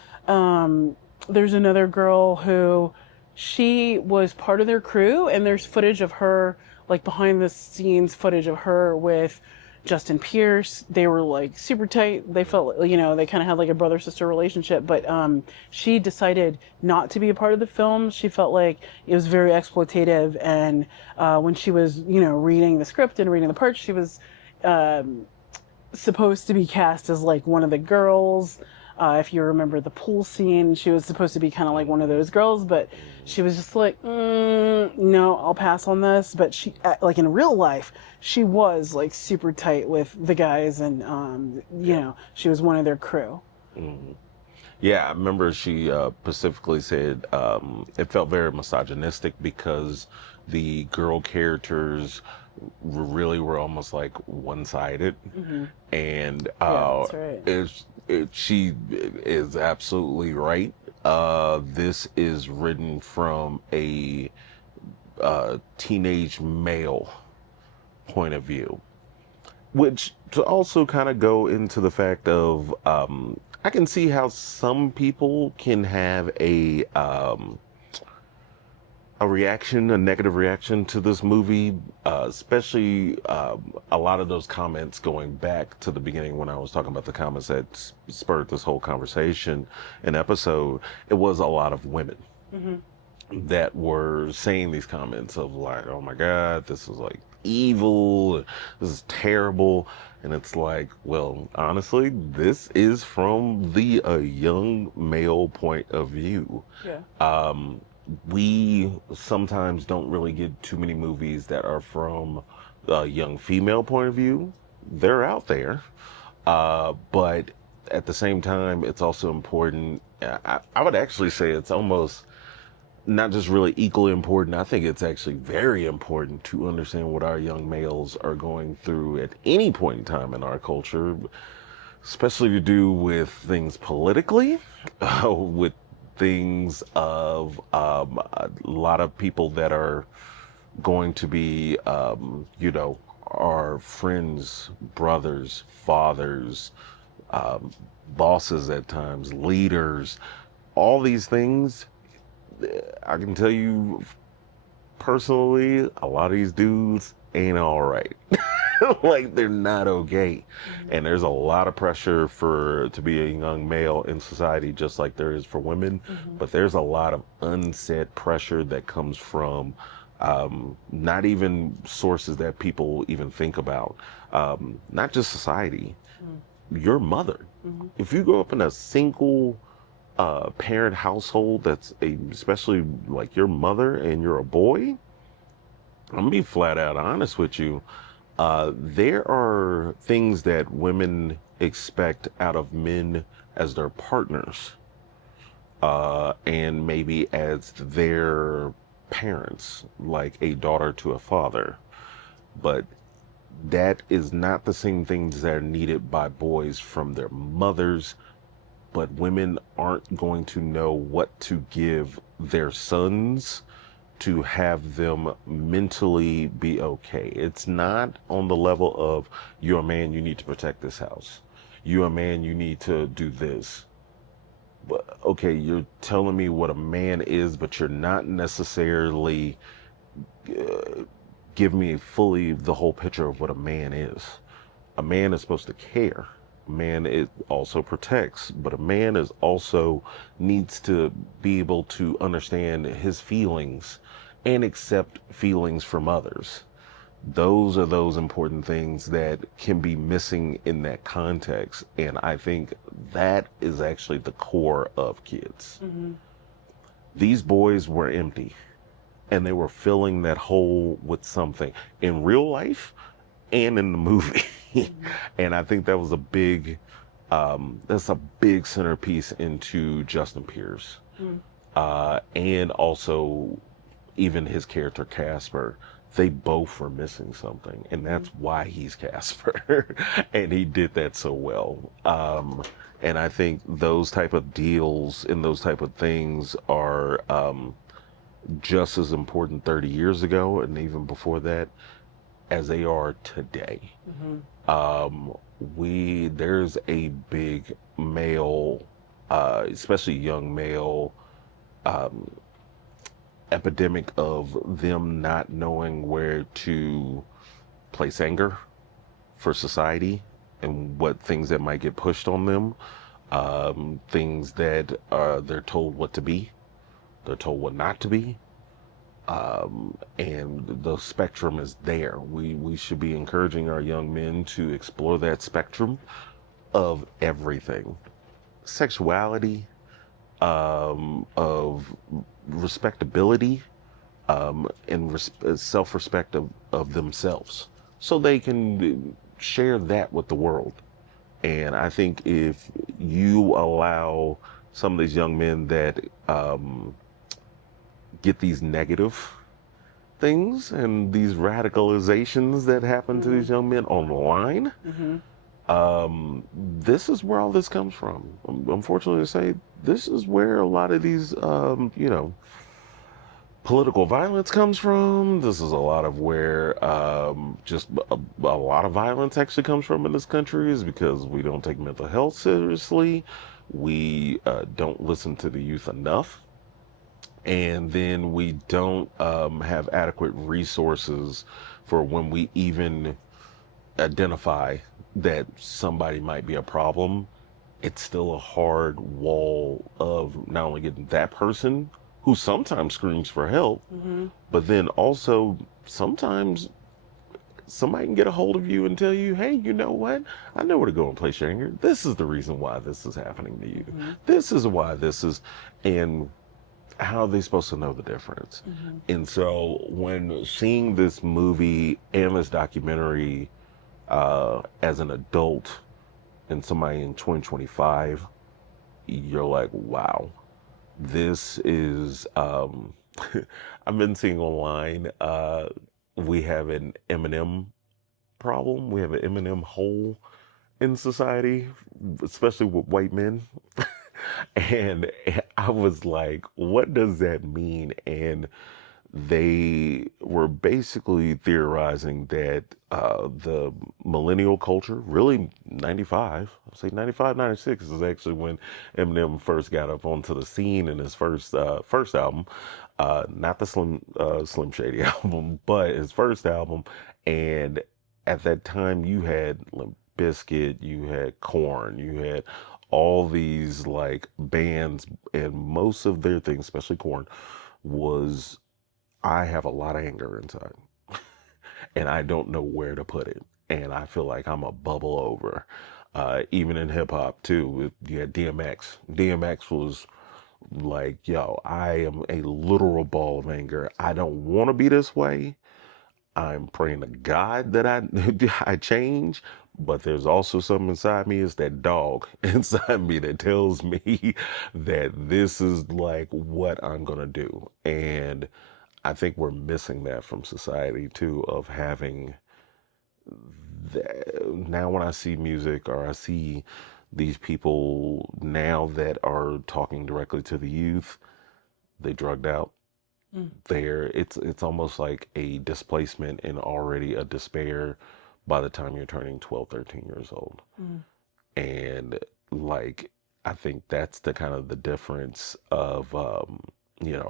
There's another girl who, she was part of their crew, and there's footage of her, like behind the scenes footage of her with Justin Pierce. They were like super tight. They felt, you know, they kind of had like a brother-sister relationship, but she decided not to be a part of the film. She felt like it was very exploitative, and when she was, you know, reading the script and reading the parts, she was supposed to be cast as like one of the girls. If you remember the pool scene, she was supposed to be kind of like one of those girls, but she was just like, no, I'll pass on this. But she, like in real life, she was like super tight with the guys, and you know, she was one of their crew. Mm-hmm. Yeah, I remember she specifically said it felt very misogynistic because the girl characters really were almost like one-sided, and that's right. she is absolutely right. This is written from a teenage male point of view, which to also kind of go into the fact of I can see how some people can have a reaction, a negative reaction to this movie, especially a lot of those comments going back to the beginning when I was talking about the comments that spurred this whole conversation and episode. It was a lot of women that were saying these comments of like, oh my God, this is like evil, this is terrible. And it's like, well, honestly, this is from the young male point of view. Yeah. We sometimes don't really get too many movies that are from a young female point of view. They're out there. But at the same time, it's also important. I would actually say it's almost not just really equally important. I think it's actually very important to understand what our young males are going through at any point in time in our culture, especially to do with things politically, with things of a lot of people that are going to be, our friends, brothers, fathers, bosses at times, leaders, all these things. I can tell you personally, a lot of these dudes ain't all right. Like they're not okay. And there's a lot of pressure to be a young male in society, just like there is for women. But there's a lot of unsaid pressure that comes from not even sources that people even think about. Not just society, your mother. If you grow up in a single parent household especially like your mother and you're a boy, I'm gonna be flat out honest with you. There are things that women expect out of men as their partners, and maybe as their parents, like a daughter to a father. But that is not the same things that are needed by boys from their mothers. But women aren't going to know what to give their sons to have them mentally be okay. It's not on the level of, you're a man, you need to protect this house. You're a man, you need to do this. But okay, you're telling me what a man is, but you're not necessarily give me fully the whole picture of what a man is. A man is supposed to care. A man it also protects, but a man is also needs to be able to understand his feelings and accept feelings from others. Those are those important things that can be missing in that context. And I think that is actually the core of kids. These boys were empty and they were filling that hole with something in real life and in the movie. And I think that was that's a big centerpiece into Justin Pierce. And also even his character Casper. They both were missing something, and that's why he's Casper. And he did that so well. And I think those type of deals and those type of things are just as important 30 years ago and even before that as they are today. There's a big male, especially young male, epidemic of them not knowing where to place anger for society and what things that might get pushed on them, things that they're told what to be, they're told what not to be, and the spectrum is there. We should be encouraging our young men to explore that spectrum of everything, sexuality, of respectability, and self-respect of themselves, so they can share that with the world. And I think if you allow some of these young men that get these negative things and these radicalizations that happen to these young men online, this is where all this comes from. Unfortunately to say, this is where a lot of these, political violence comes from. This is a lot of where just a lot of violence actually comes from in this country is because we don't take mental health seriously. We don't listen to the youth enough. And then we don't have adequate resources for when we even identify that somebody might be a problem. It's still a hard wall of not only getting that person who sometimes screams for help, Hmm. but then also sometimes somebody can get a hold of you and tell you, hey, you know what? I know where to go and place your anger. This is the reason why this is happening to you. Hmm. This is why this is. And how are they supposed to know the difference? Hmm. And so when seeing this movie and this documentary as an adult and somebody in 2025, you're like, wow, this is. I've been seeing online. We have an Eminem problem. We have an Eminem hole in society, especially with white men. And I was like, what does that mean? And they were basically theorizing that the millennial culture, really 95, I'll say 95, 96 is actually when Eminem first got up onto the scene in his first album, not the Slim Shady album, but his first album. And at that time, you had Limp Bizkit, you had Korn, you had all these like bands, and most of their things, especially Korn, was I have a lot of anger inside and I don't know where to put it. And I feel like I'm a bubble over. Even in hip hop too, you had DMX. DMX was like, yo, I am a literal ball of anger. I don't want to be this way. I'm praying to God that I change, but there's also something inside me is that dog inside me that tells me that this is like what I'm gonna do. And I think we're missing that from society too, of having that. Now when I see music or I see these people now that are talking directly to the youth, they drugged out. It's almost like a displacement and already a despair by the time you're turning 12, 13 years old. Mm-hmm. And like I think that's the kind of the difference of a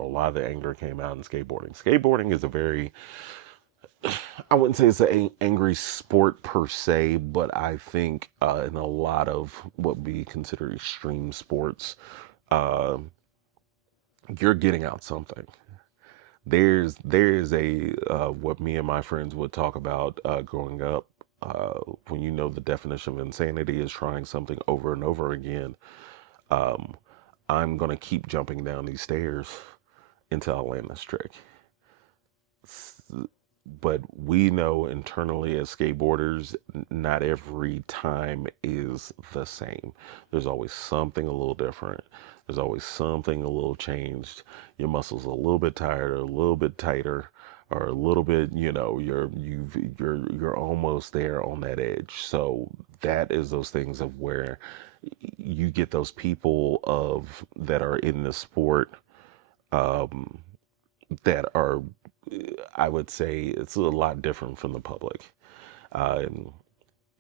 lot of the anger came out in skateboarding. Skateboarding is a very, I wouldn't say it's an angry sport per se, but I think in a lot of what we consider extreme sports, uh, you're getting out something. There's a what me and my friends would talk about growing up. When you know the definition of insanity is trying something over and over again. Um, I'm gonna keep jumping down these stairs until I land this trick. But we know internally as skateboarders, not every time is the same. There's always something a little different. There's always something a little changed. Your muscles a little bit tired or a little bit tighter or a little bit, you're almost there on that edge. So that is those things of where you get those people of that are in the sport um, that are, I would say, it's a lot different from the public. Uh,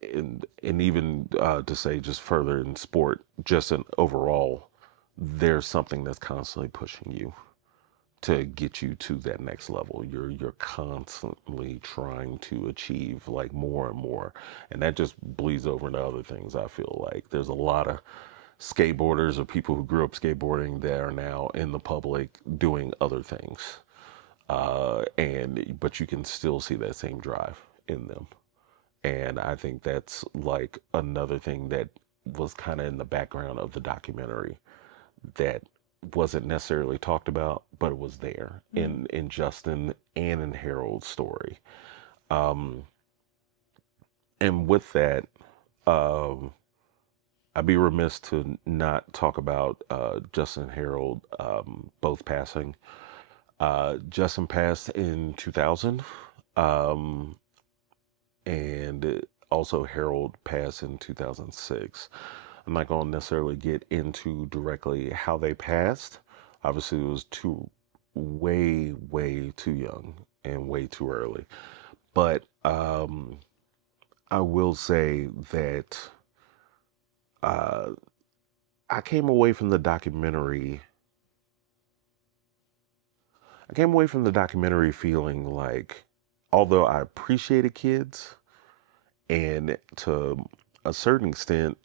and even to say just further in sport, just in overall, there's something that's constantly pushing you to get you to that next level. You're constantly trying to achieve like more and more, and that just bleeds over into other things. I feel like there's a lot of skateboarders or people who grew up skateboarding that are now in the public doing other things, and but you can still see that same drive in them. And I think that's like another thing that was kind of in the background of the documentary that wasn't necessarily talked about, but it was there in Justin and in Harold's story. Um, and with that, um, I'd be remiss to not talk about Justin and Harold both passing. Justin passed in 2000, um, and also Harold passed in 2006. I'm not going to necessarily get into directly how they passed. Obviously, it was two. way, way too young and way too early. But I will say that uh, I came away from the documentary. I came away from the documentary feeling like, although I appreciated kids, and to a certain extent,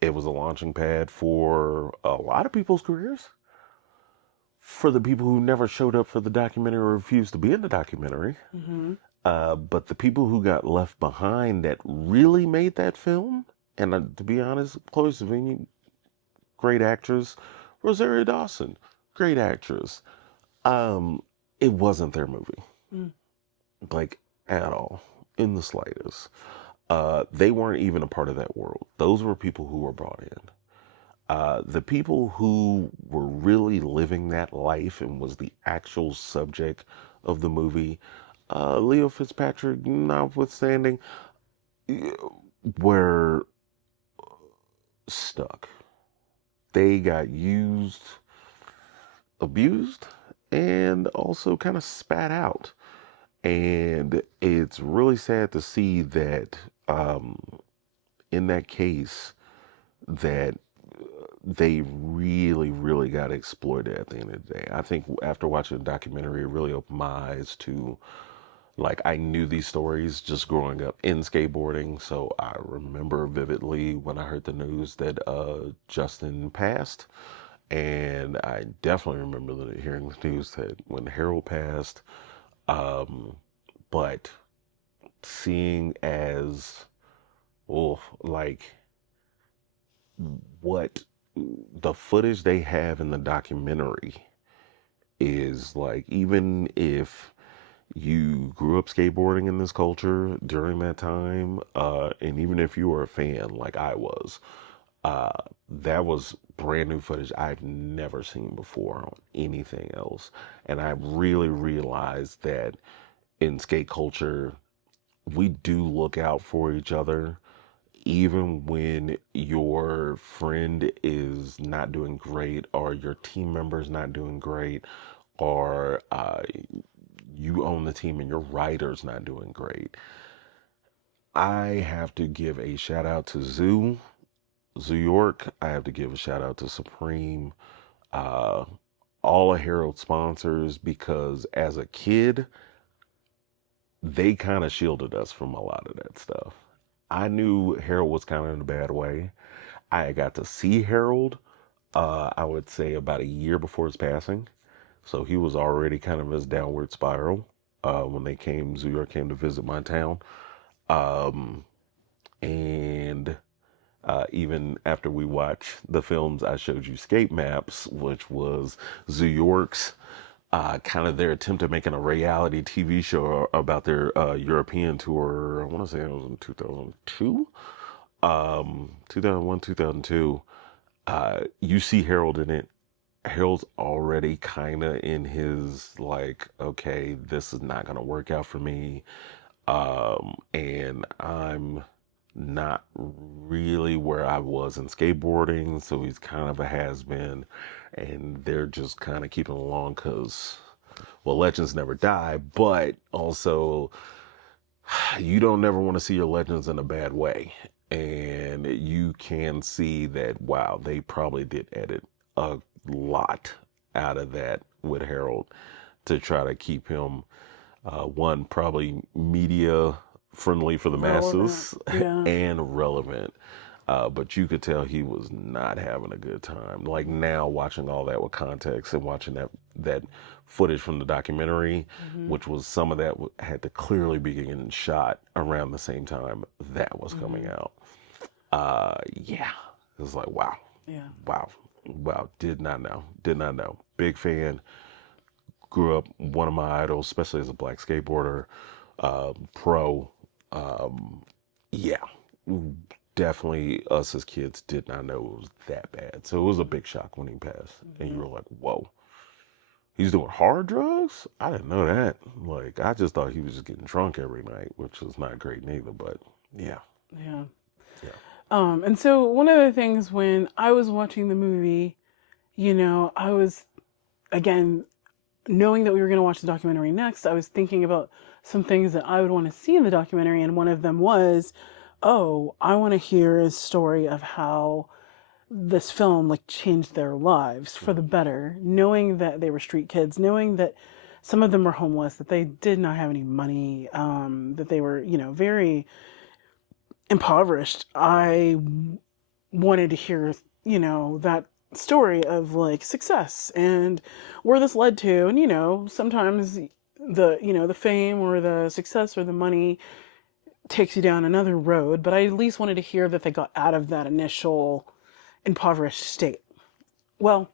it was a launching pad for a lot of people's careers. For the people who never showed up for the documentary or refused to be in the documentary, Hmm. but the people who got left behind that really made that film, and to be honest, Chloe Sevigny, great actress. Rosario Dawson, great actress. Um, it wasn't their movie, Mm. like at all, in the slightest. They weren't even a part of that world. Those were people who were brought in. The people who were really living that life and was the actual subject of the movie, Leo Fitzpatrick notwithstanding, were stuck. They got used, abused, and also kind of spat out. And it's really sad to see that um, in that case, that they really, really got exploited at the end of the day. I think after watching the documentary, it really opened my eyes to, like, I knew these stories just growing up in skateboarding. So I remember vividly when I heard the news that Justin passed. And I definitely remember hearing the news that when Harold passed, um, but seeing as, oh, like what the footage they have in the documentary is like, even if you grew up skateboarding in this culture during that time, and even if you were a fan like I was, uh, that was brand new footage I've never seen before on anything else. And I really realized that in skate culture, we do look out for each other even when your friend is not doing great or your team member is not doing great or you own the team and your rider's not doing great. I have to give a shout out to Zoo York. I have to give a shout out to Supreme, uh, all of Herald sponsors, because as a kid, they kind of shielded us from a lot of that stuff. I knew Harold was kind of in a bad way. I got to see Harold, I would say about a year before his passing. So he was already kind of his downward spiral when Zoo York came to visit my town. Um, and even after we watched the films, I showed you Skate Maps, which was Zoo York's kind of their attempt at making a reality TV show about their European tour. I want to say it was in 2002, 2001, 2002. You see Harold in it. Harold's already kind of in his like, okay, this is not gonna work out for me, and I'm not really where I was in skateboarding, so he's kind of a has been, and they're just kind of keeping along because, well, legends never die, but also you don't never want to see your legends in a bad way. And you can see that, wow, they probably did edit a lot out of that with Harold to try to keep him, one, probably media friendly for the Relevant. masses Yeah. and relevant. But you could tell he was not having a good time. Like now, watching all that with context and watching that footage from the documentary, Hmm. which was some of that had to clearly be getting shot around the same time that was coming Hmm. out. Yeah, it was like wow, Yeah. wow, wow. Did not know. Big fan. Grew up one of my idols, especially as a black skateboarder, pro. Um, yeah, definitely us as kids did not know it was that bad. So it was a big shock when he passed. And you Hmm. were like, whoa, he's doing hard drugs? I didn't know that. Like, I just thought he was just getting drunk every night, which was not great neither. But yeah, Yeah. yeah. And so one of the things when I was watching the movie, I was again knowing that we were going to watch the documentary next, I was thinking about some things that I would want to see in the documentary, and one of them was, oh, I want to hear a story of how this film like changed their lives for the better, knowing that they were street kids, knowing that some of them were homeless, that they did not have any money, that they were, very impoverished. I wanted to hear, that story of like success and where this led to. And, sometimes the fame or the success or the money takes you down another road, but I at least wanted to hear that they got out of that initial impoverished state. Well,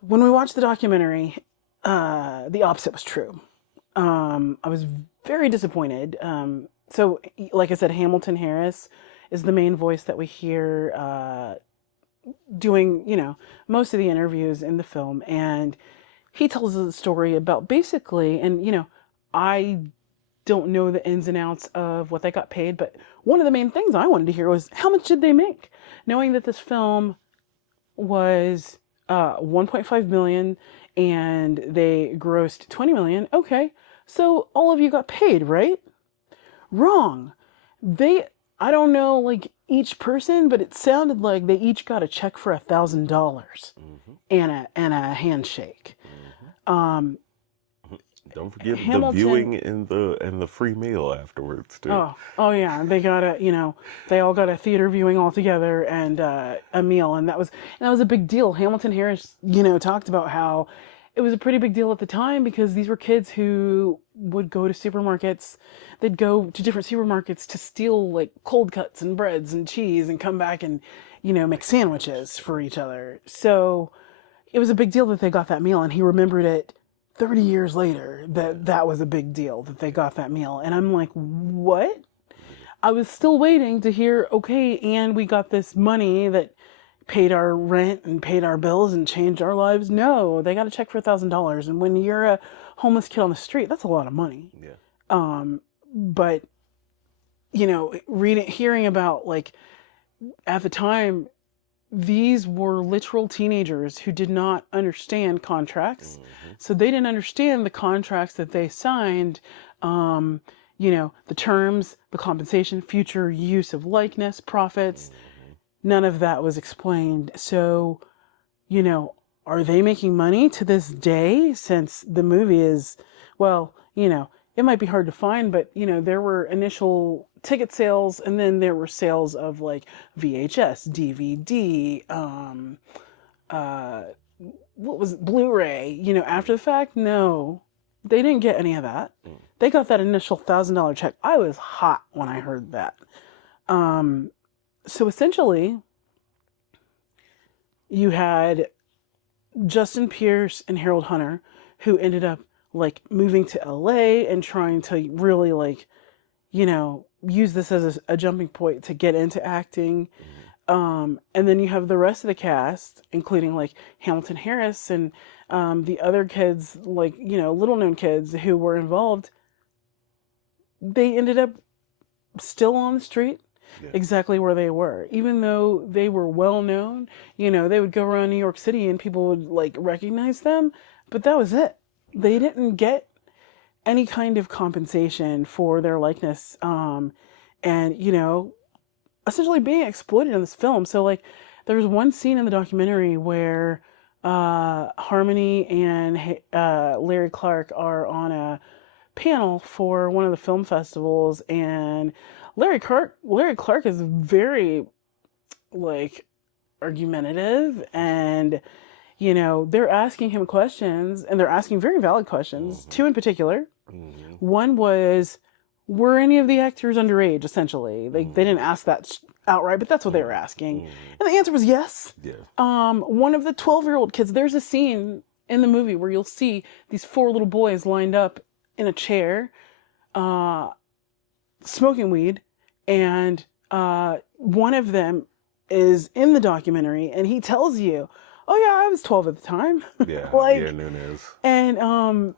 when we watched the documentary, the opposite was true. I was very disappointed. So, like I said, Hamilton Harris is the main voice that we hear doing, most of the interviews in the film. And he tells us a story about basically, and, I don't know the ins and outs of what they got paid, but one of the main things I wanted to hear was how much did they make? Knowing that this film was 1.5 million and they grossed 20 million. Okay, so all of you got paid, right? Wrong. I don't know, like each person, but it sounded like they each got a check for $1,000 and a handshake. Don't forget the Hamilton, viewing and the free meal afterwards too. oh yeah, they got they all got a theater viewing all together and a meal, and that was a big deal. Hamilton Harris, talked about how it was a pretty big deal at the time because these were kids who would go to supermarkets. They'd go to different supermarkets to steal like cold cuts and breads and cheese and come back and make sandwiches for each other. So it was a big deal that they got that meal, and he remembered it 30 years later that was a big deal that they got that meal. And I'm like, what? I was still waiting to hear, okay, and we got this money that paid our rent and paid our bills and changed our lives. No, they got a check for $1,000. And when you're a homeless kid on the street, that's a lot of money. Yeah. But, hearing about like at the time, these were literal teenagers who did not understand contracts. So they didn't understand the contracts that they signed, the terms, the compensation, future use of likeness, profits. None of that was explained. So, are they making money to this day since the movie is, well, it might be hard to find, but, there were initial ticket sales, and then there were sales of like VHS, DVD, what was it, Blu-ray, after the fact. No, they didn't get any of that. They got that initial $1,000 check. I was hot when I heard that. So essentially, you had Justin Pierce and Harold Hunter, who ended up like moving to LA and trying to really like, use this as a jumping point to get into acting. And then you have the rest of the cast, including like Hamilton Harris and the other kids, like, little known kids who were involved. They ended up still on the street, exactly where they were. Even though they were well known, they would go around New York City and people would like recognize them, but that was it. They didn't get any kind of compensation for their likeness, and essentially being exploited in this film. So like there was one scene in the documentary where Harmony and Larry Clark are on a panel for one of the film festivals, and Larry Clark is very like argumentative, and they're asking him questions, and they're asking very valid questions, two in particular. One was, were any of the actors underage, essentially? They didn't ask that outright, but that's what they were asking. And the answer was yes. One of the 12-year-old kids, there's a scene in the movie where you'll see these 4 little boys lined up in a chair, smoking weed, and one of them is in the documentary, and he tells you, oh yeah, I was 12 at the time. Nunez. And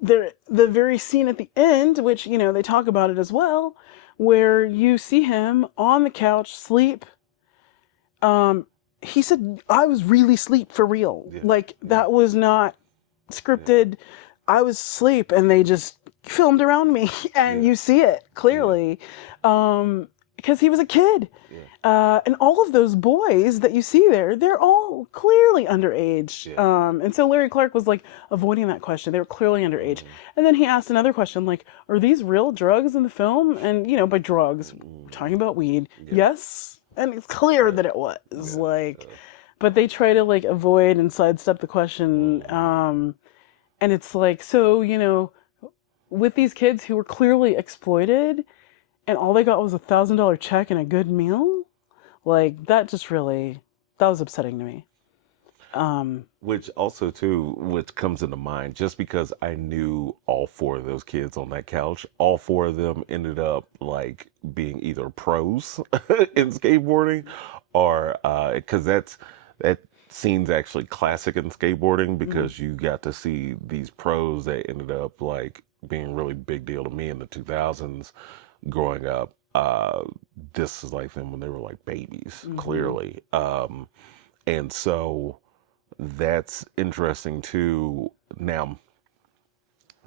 the very scene at the end, which they talk about it as well, where you see him on the couch sleep, he said, I was really asleep for real. Yeah. Like, Yeah. that was not scripted. I was asleep and they just filmed around me and Yeah. you see it clearly. Because he was a kid. Yeah. And all of those boys that you see there, they're all clearly underage. Yeah. And so Larry Clark was like avoiding that question. They were clearly underage. And then he asked another question like, are these real drugs in the film? And, you know, by drugs, we're talking about weed. Yeah. Yes. And it's clear that it was. Like, but they try to like avoid and sidestep the question. And it's like, so, you know, with these kids who were clearly exploited and all they got was $1,000 check and a good meal, like that just really, that was upsetting to me. Which also too, which comes into mind, just because I knew all four of those kids on that couch, all four of them ended up like being either pros in skateboarding, or because that scene's actually classic in skateboarding because you got to see these pros that ended up like being really big deal to me in the 2000s growing up. This is like them when they were like babies, clearly. And so that's interesting too. Now,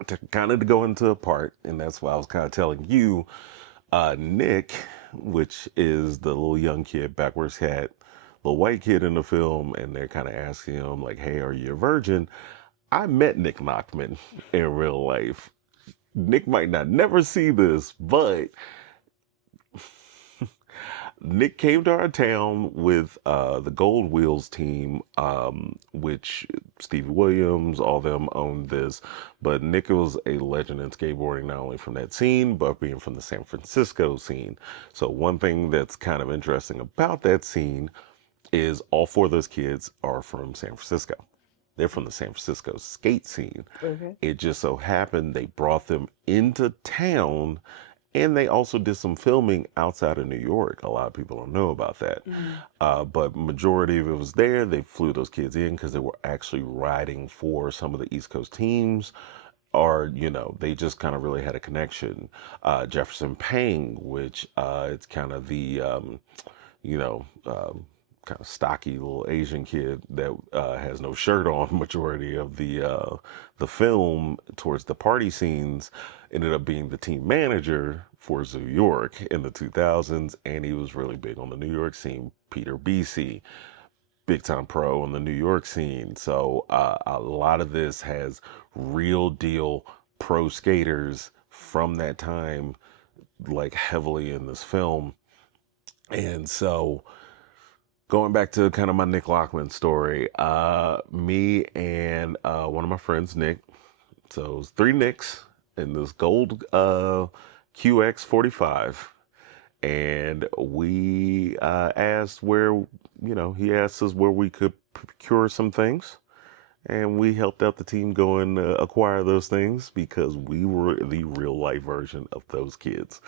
to kind of go into a part, and that's why I was kind of telling you, Nick, which is the little young kid, backwards hat, little white kid in the film, and they're kind of asking him like, "Hey, are you a virgin?" I met Nick Nachman in real life. Nick might not never see this, but Nick came to our town with the Gold Wheels team, which Stevie Williams, all them owned this. But Nick was a legend in skateboarding, not only from that scene, but being from the San Francisco scene. So one thing that's kind of interesting about that scene is all four of those kids are from San Francisco. They're from the San Francisco skate scene. Okay. It just so happened they brought them into town, and they also did some filming outside of New York. A lot of people don't know about that. But majority of it was there. They flew those kids in because they were actually riding for some of the East Coast teams, or, you know, they just kind of really had a connection. Jefferson Pang, which it's kind of the, you know, kind of stocky little Asian kid that has no shirt on majority of the film towards the party scenes, ended up being the team manager for Zoo York in the 2000s, and he was really big on the New York scene. Peter BC, big time pro on the New York scene. So a lot of this has real deal pro skaters from that time, like heavily in this film. And so going back to kind of my Nick Lockman story, me and one of my friends, Nick, so it was three Nicks in this gold QX45. And we asked where, you know, he asked us where we could procure some things. And we helped out the team go and acquire those things because we were the real life version of those kids.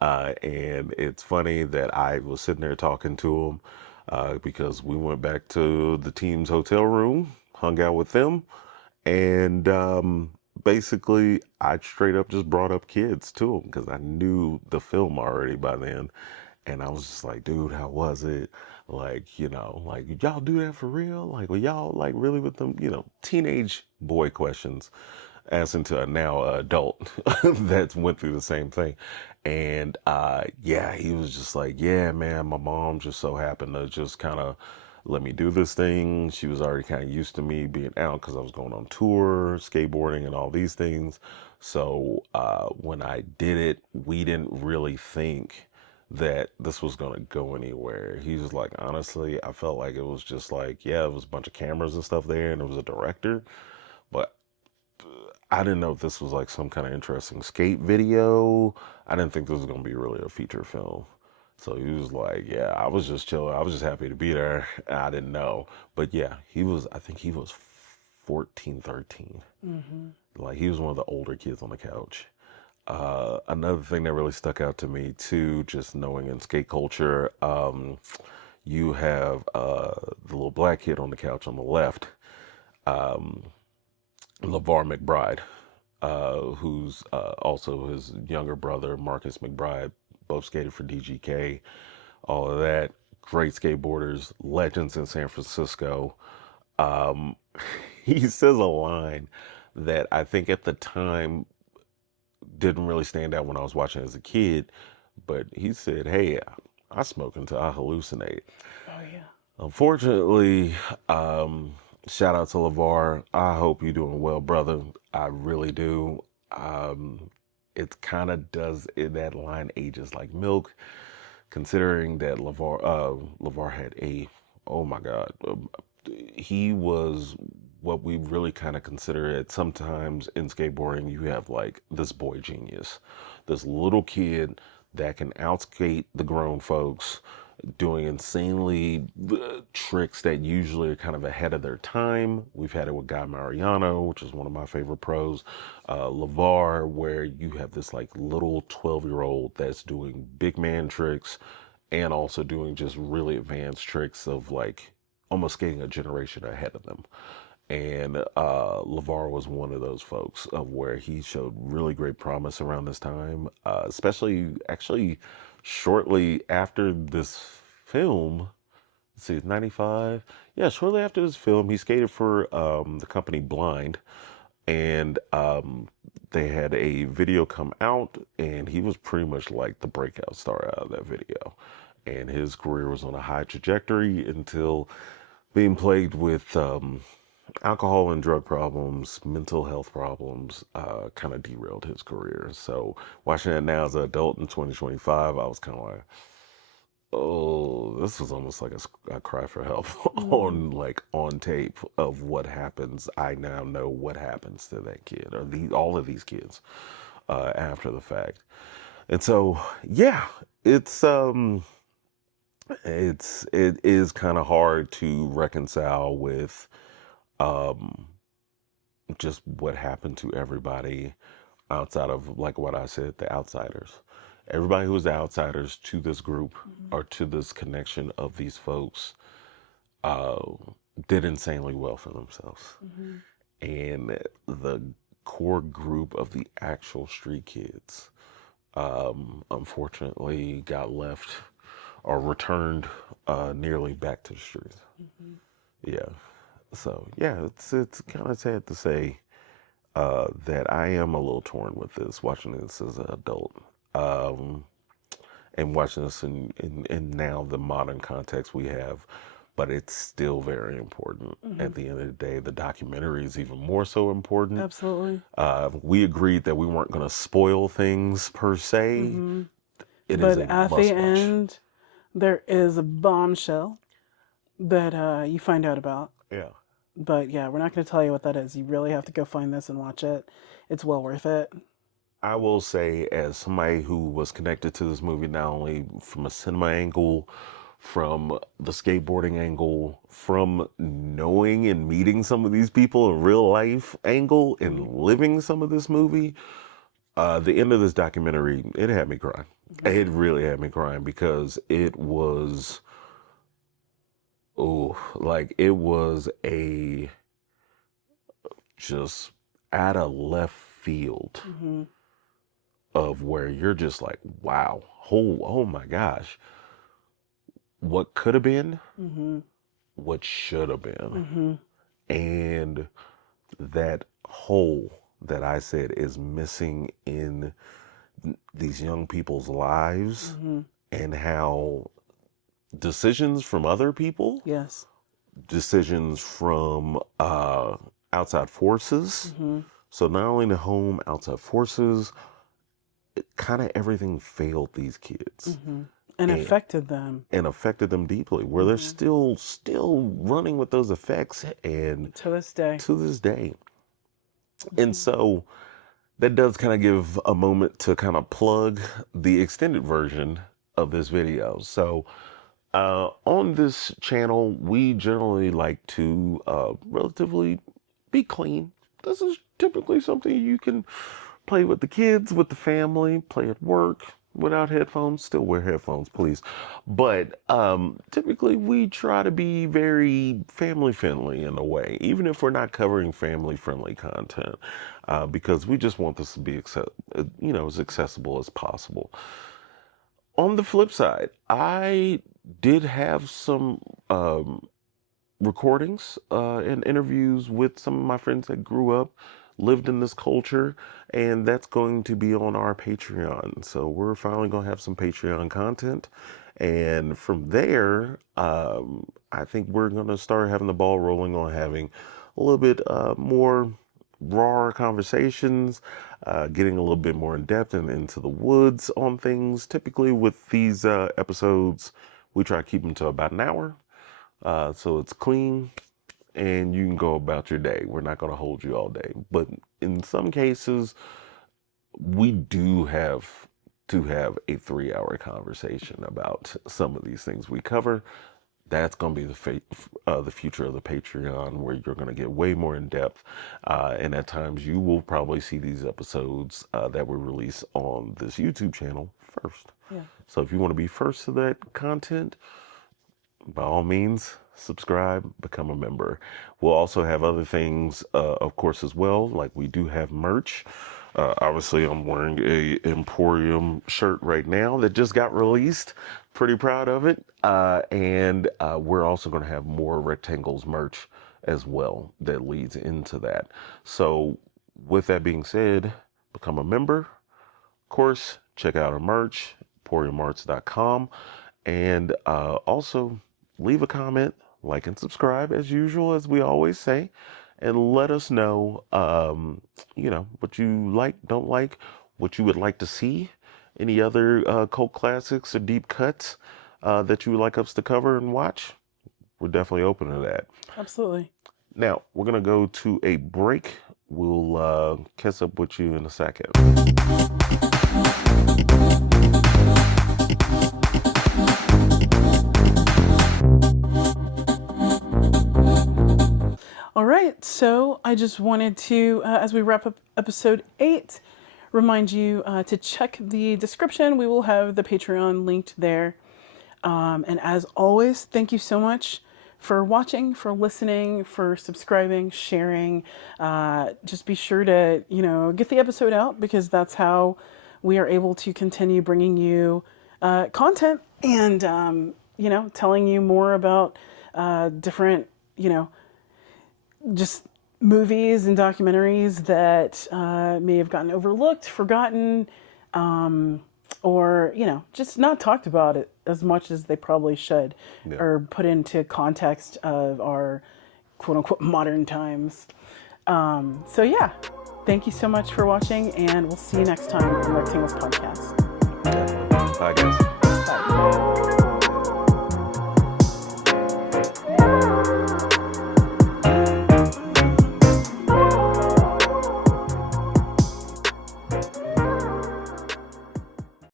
And it's funny that I was sitting there talking to them because we went back to the team's hotel room, hung out with them, and basically I straight up just brought up kids to them because I knew the film already by then. And I was just like, dude, how was it? Like, you know, like, y'all do that for real? Like, were y'all like really with them, you know, teenage boy questions as into a now adult that went through the same thing. And yeah, he was just like, yeah, man, my mom just so happened to just kind of let me do this thing. She was already kind of used to me being out because I was going on tour, skateboarding, and all these things. So when I did it, we didn't really think that this was going to go anywhere. He was like, honestly, I felt like it was just like, yeah, it was a bunch of cameras and stuff there, and it was a director. But I didn't know if this was like some kind of interesting skate video. I didn't think this was going to be really a feature film. So he was like, yeah, I was just chilling. I was just happy to be there. I didn't know. But yeah, he was, I think he was 14, 13. Like he was one of the older kids on the couch. Another thing that really stuck out to me too, just knowing in skate culture, you have the little black kid on the couch on the left, LeVar McBride, who's also his younger brother, Marcus McBride, both skated for DGK, all of that. great skateboarders, legends in San Francisco. Um, he says a line that I think at the time didn't really stand out when I was watching as a kid, but he said, "Hey, I smoke until I hallucinate." Oh yeah. Unfortunately, um, shout out to LeVar. I hope you're doing well, brother. I really do. Um, it kind of does that line ages like milk, considering that LeVar had a, oh my God, he was what we really kind of consider it. Sometimes in skateboarding, you have like this boy genius, this little kid that can outskate the grown folks, doing insanely tricks that usually are kind of ahead of their time. We've had it with Guy Mariano, which is one of my favorite pros, LeVar, where you have this like little 12-year-old that's doing big man tricks and also doing just really advanced tricks of like almost getting a generation ahead of them. And LeVar was one of those folks of where he showed really great promise around this time, especially actually shortly after this film. Let's see, it's 95. Yeah, shortly after this film, he skated for the company Blind, and they had a video come out, and he was pretty much like the breakout star out of that video. And his career was on a high trajectory until being plagued with alcohol and drug problems, mental health problems, kind of derailed his career. So watching it now as an adult in 2025, I was kind of like, oh, this was almost like a cry for help on like on tape of what happens. I now know what happens to that kid or all of these kids after the fact. And so, yeah, it's it is kind of hard to reconcile with um just what happened to everybody outside of like what I said, the outsiders. Everybody who was the outsiders to this group or to this connection of these folks uh, did insanely well for themselves. Mm-hmm. And the core group of the actual street kids unfortunately got left or returned nearly back to the streets. Mm-hmm. Yeah. So yeah, it's kind of sad to say that I am a little torn with this, watching this as an adult, um, and watching this in now the modern context we have. But it's still very important. Mm-hmm. At the end of the day, the documentary is even more so important. Absolutely. We agreed that we weren't going to spoil things per se. Mm-hmm. It is But a at the must watch. end, there is a bombshell that you find out about. Yeah. But yeah, we're not going to tell you what that is. You really have to go find this and watch it. It's well worth it. I will say, as somebody who was connected to this movie, not only from a cinema angle, from the skateboarding angle, from knowing and meeting some of these people in real life angle, and living some of this movie, the end of this documentary, it had me crying. It really had me crying because it was, oh, like it was a just out of left field Mm-hmm. of where you're just like, wow, oh my gosh, what could have been, Mm-hmm. what should have been, Mm-hmm. and that hole that I said is missing in these young people's lives, Mm-hmm. and how decisions from other people, Yes. decisions from outside forces. Mm-hmm. So not only the home, outside forces, kind of everything failed these kids. Mm-hmm. And affected them. And affected them deeply, where they're still running with those effects and To this day. to this day. And so that does kind of give a moment to kind of plug the extended version of this video. So on this channel, we generally like to relatively be clean. This is typically something you can play with the kids, with the family, play at work without headphones. Still wear headphones, please. But typically we try to be very family friendly in a way, even if we're not covering family friendly content, because we just want this to be as accessible as possible. On the flip side, I did have some recordings and interviews with some of my friends that grew up, lived in this culture, and that's going to be on our Patreon. So we're finally going to have some Patreon content. And from there, I think we're going to start having the ball rolling on having a little bit more raw conversations, getting a little bit more in depth and into the woods on things. Typically, with these episodes, we try to keep them to about an hour. So it's clean and you can go about your day. We're not going to hold you all day. But in some cases, we do have to have a 3 hour conversation about some of these things we cover. That's going to be the future of the Patreon, where you're going to get way more in depth. And at times, you will probably see these episodes that we release on this YouTube channel first. Yeah. So if you want to be first to that content, by all means, subscribe, become a member. We'll also have other things, of course, as well. Like we do have merch. Obviously, I'm wearing a Emporium shirt right now that just got released. Pretty proud of it. And we're also going to have more Rectangles merch as well that leads into that. So with that being said, become a member. Of course, check out our merch, emporiumarts.com. And also leave a comment, like and subscribe as usual, as we always say, and let us know, what you like, don't like, what you would like to see, any other cult classics or deep cuts that you would like us to cover and watch. We're definitely open to that. Absolutely. Now, we're going to go to a break. We'll catch up with you in a second. All right, so I just wanted to, as we wrap up episode 8, remind you to check the description. We will have the Patreon linked there. And as always, thank you so much for watching, for listening, for subscribing, sharing. Just be sure to, get the episode out, because that's how we are able to continue bringing you content and, telling you more about different, just movies and documentaries that may have gotten overlooked, forgotten, or just not talked about it as much as they probably should, Yeah. or put into context of our quote unquote modern times. So yeah, thank you so much for watching, and we'll see you next time on Rectangles Podcast. Definitely. Bye, guys. Bye.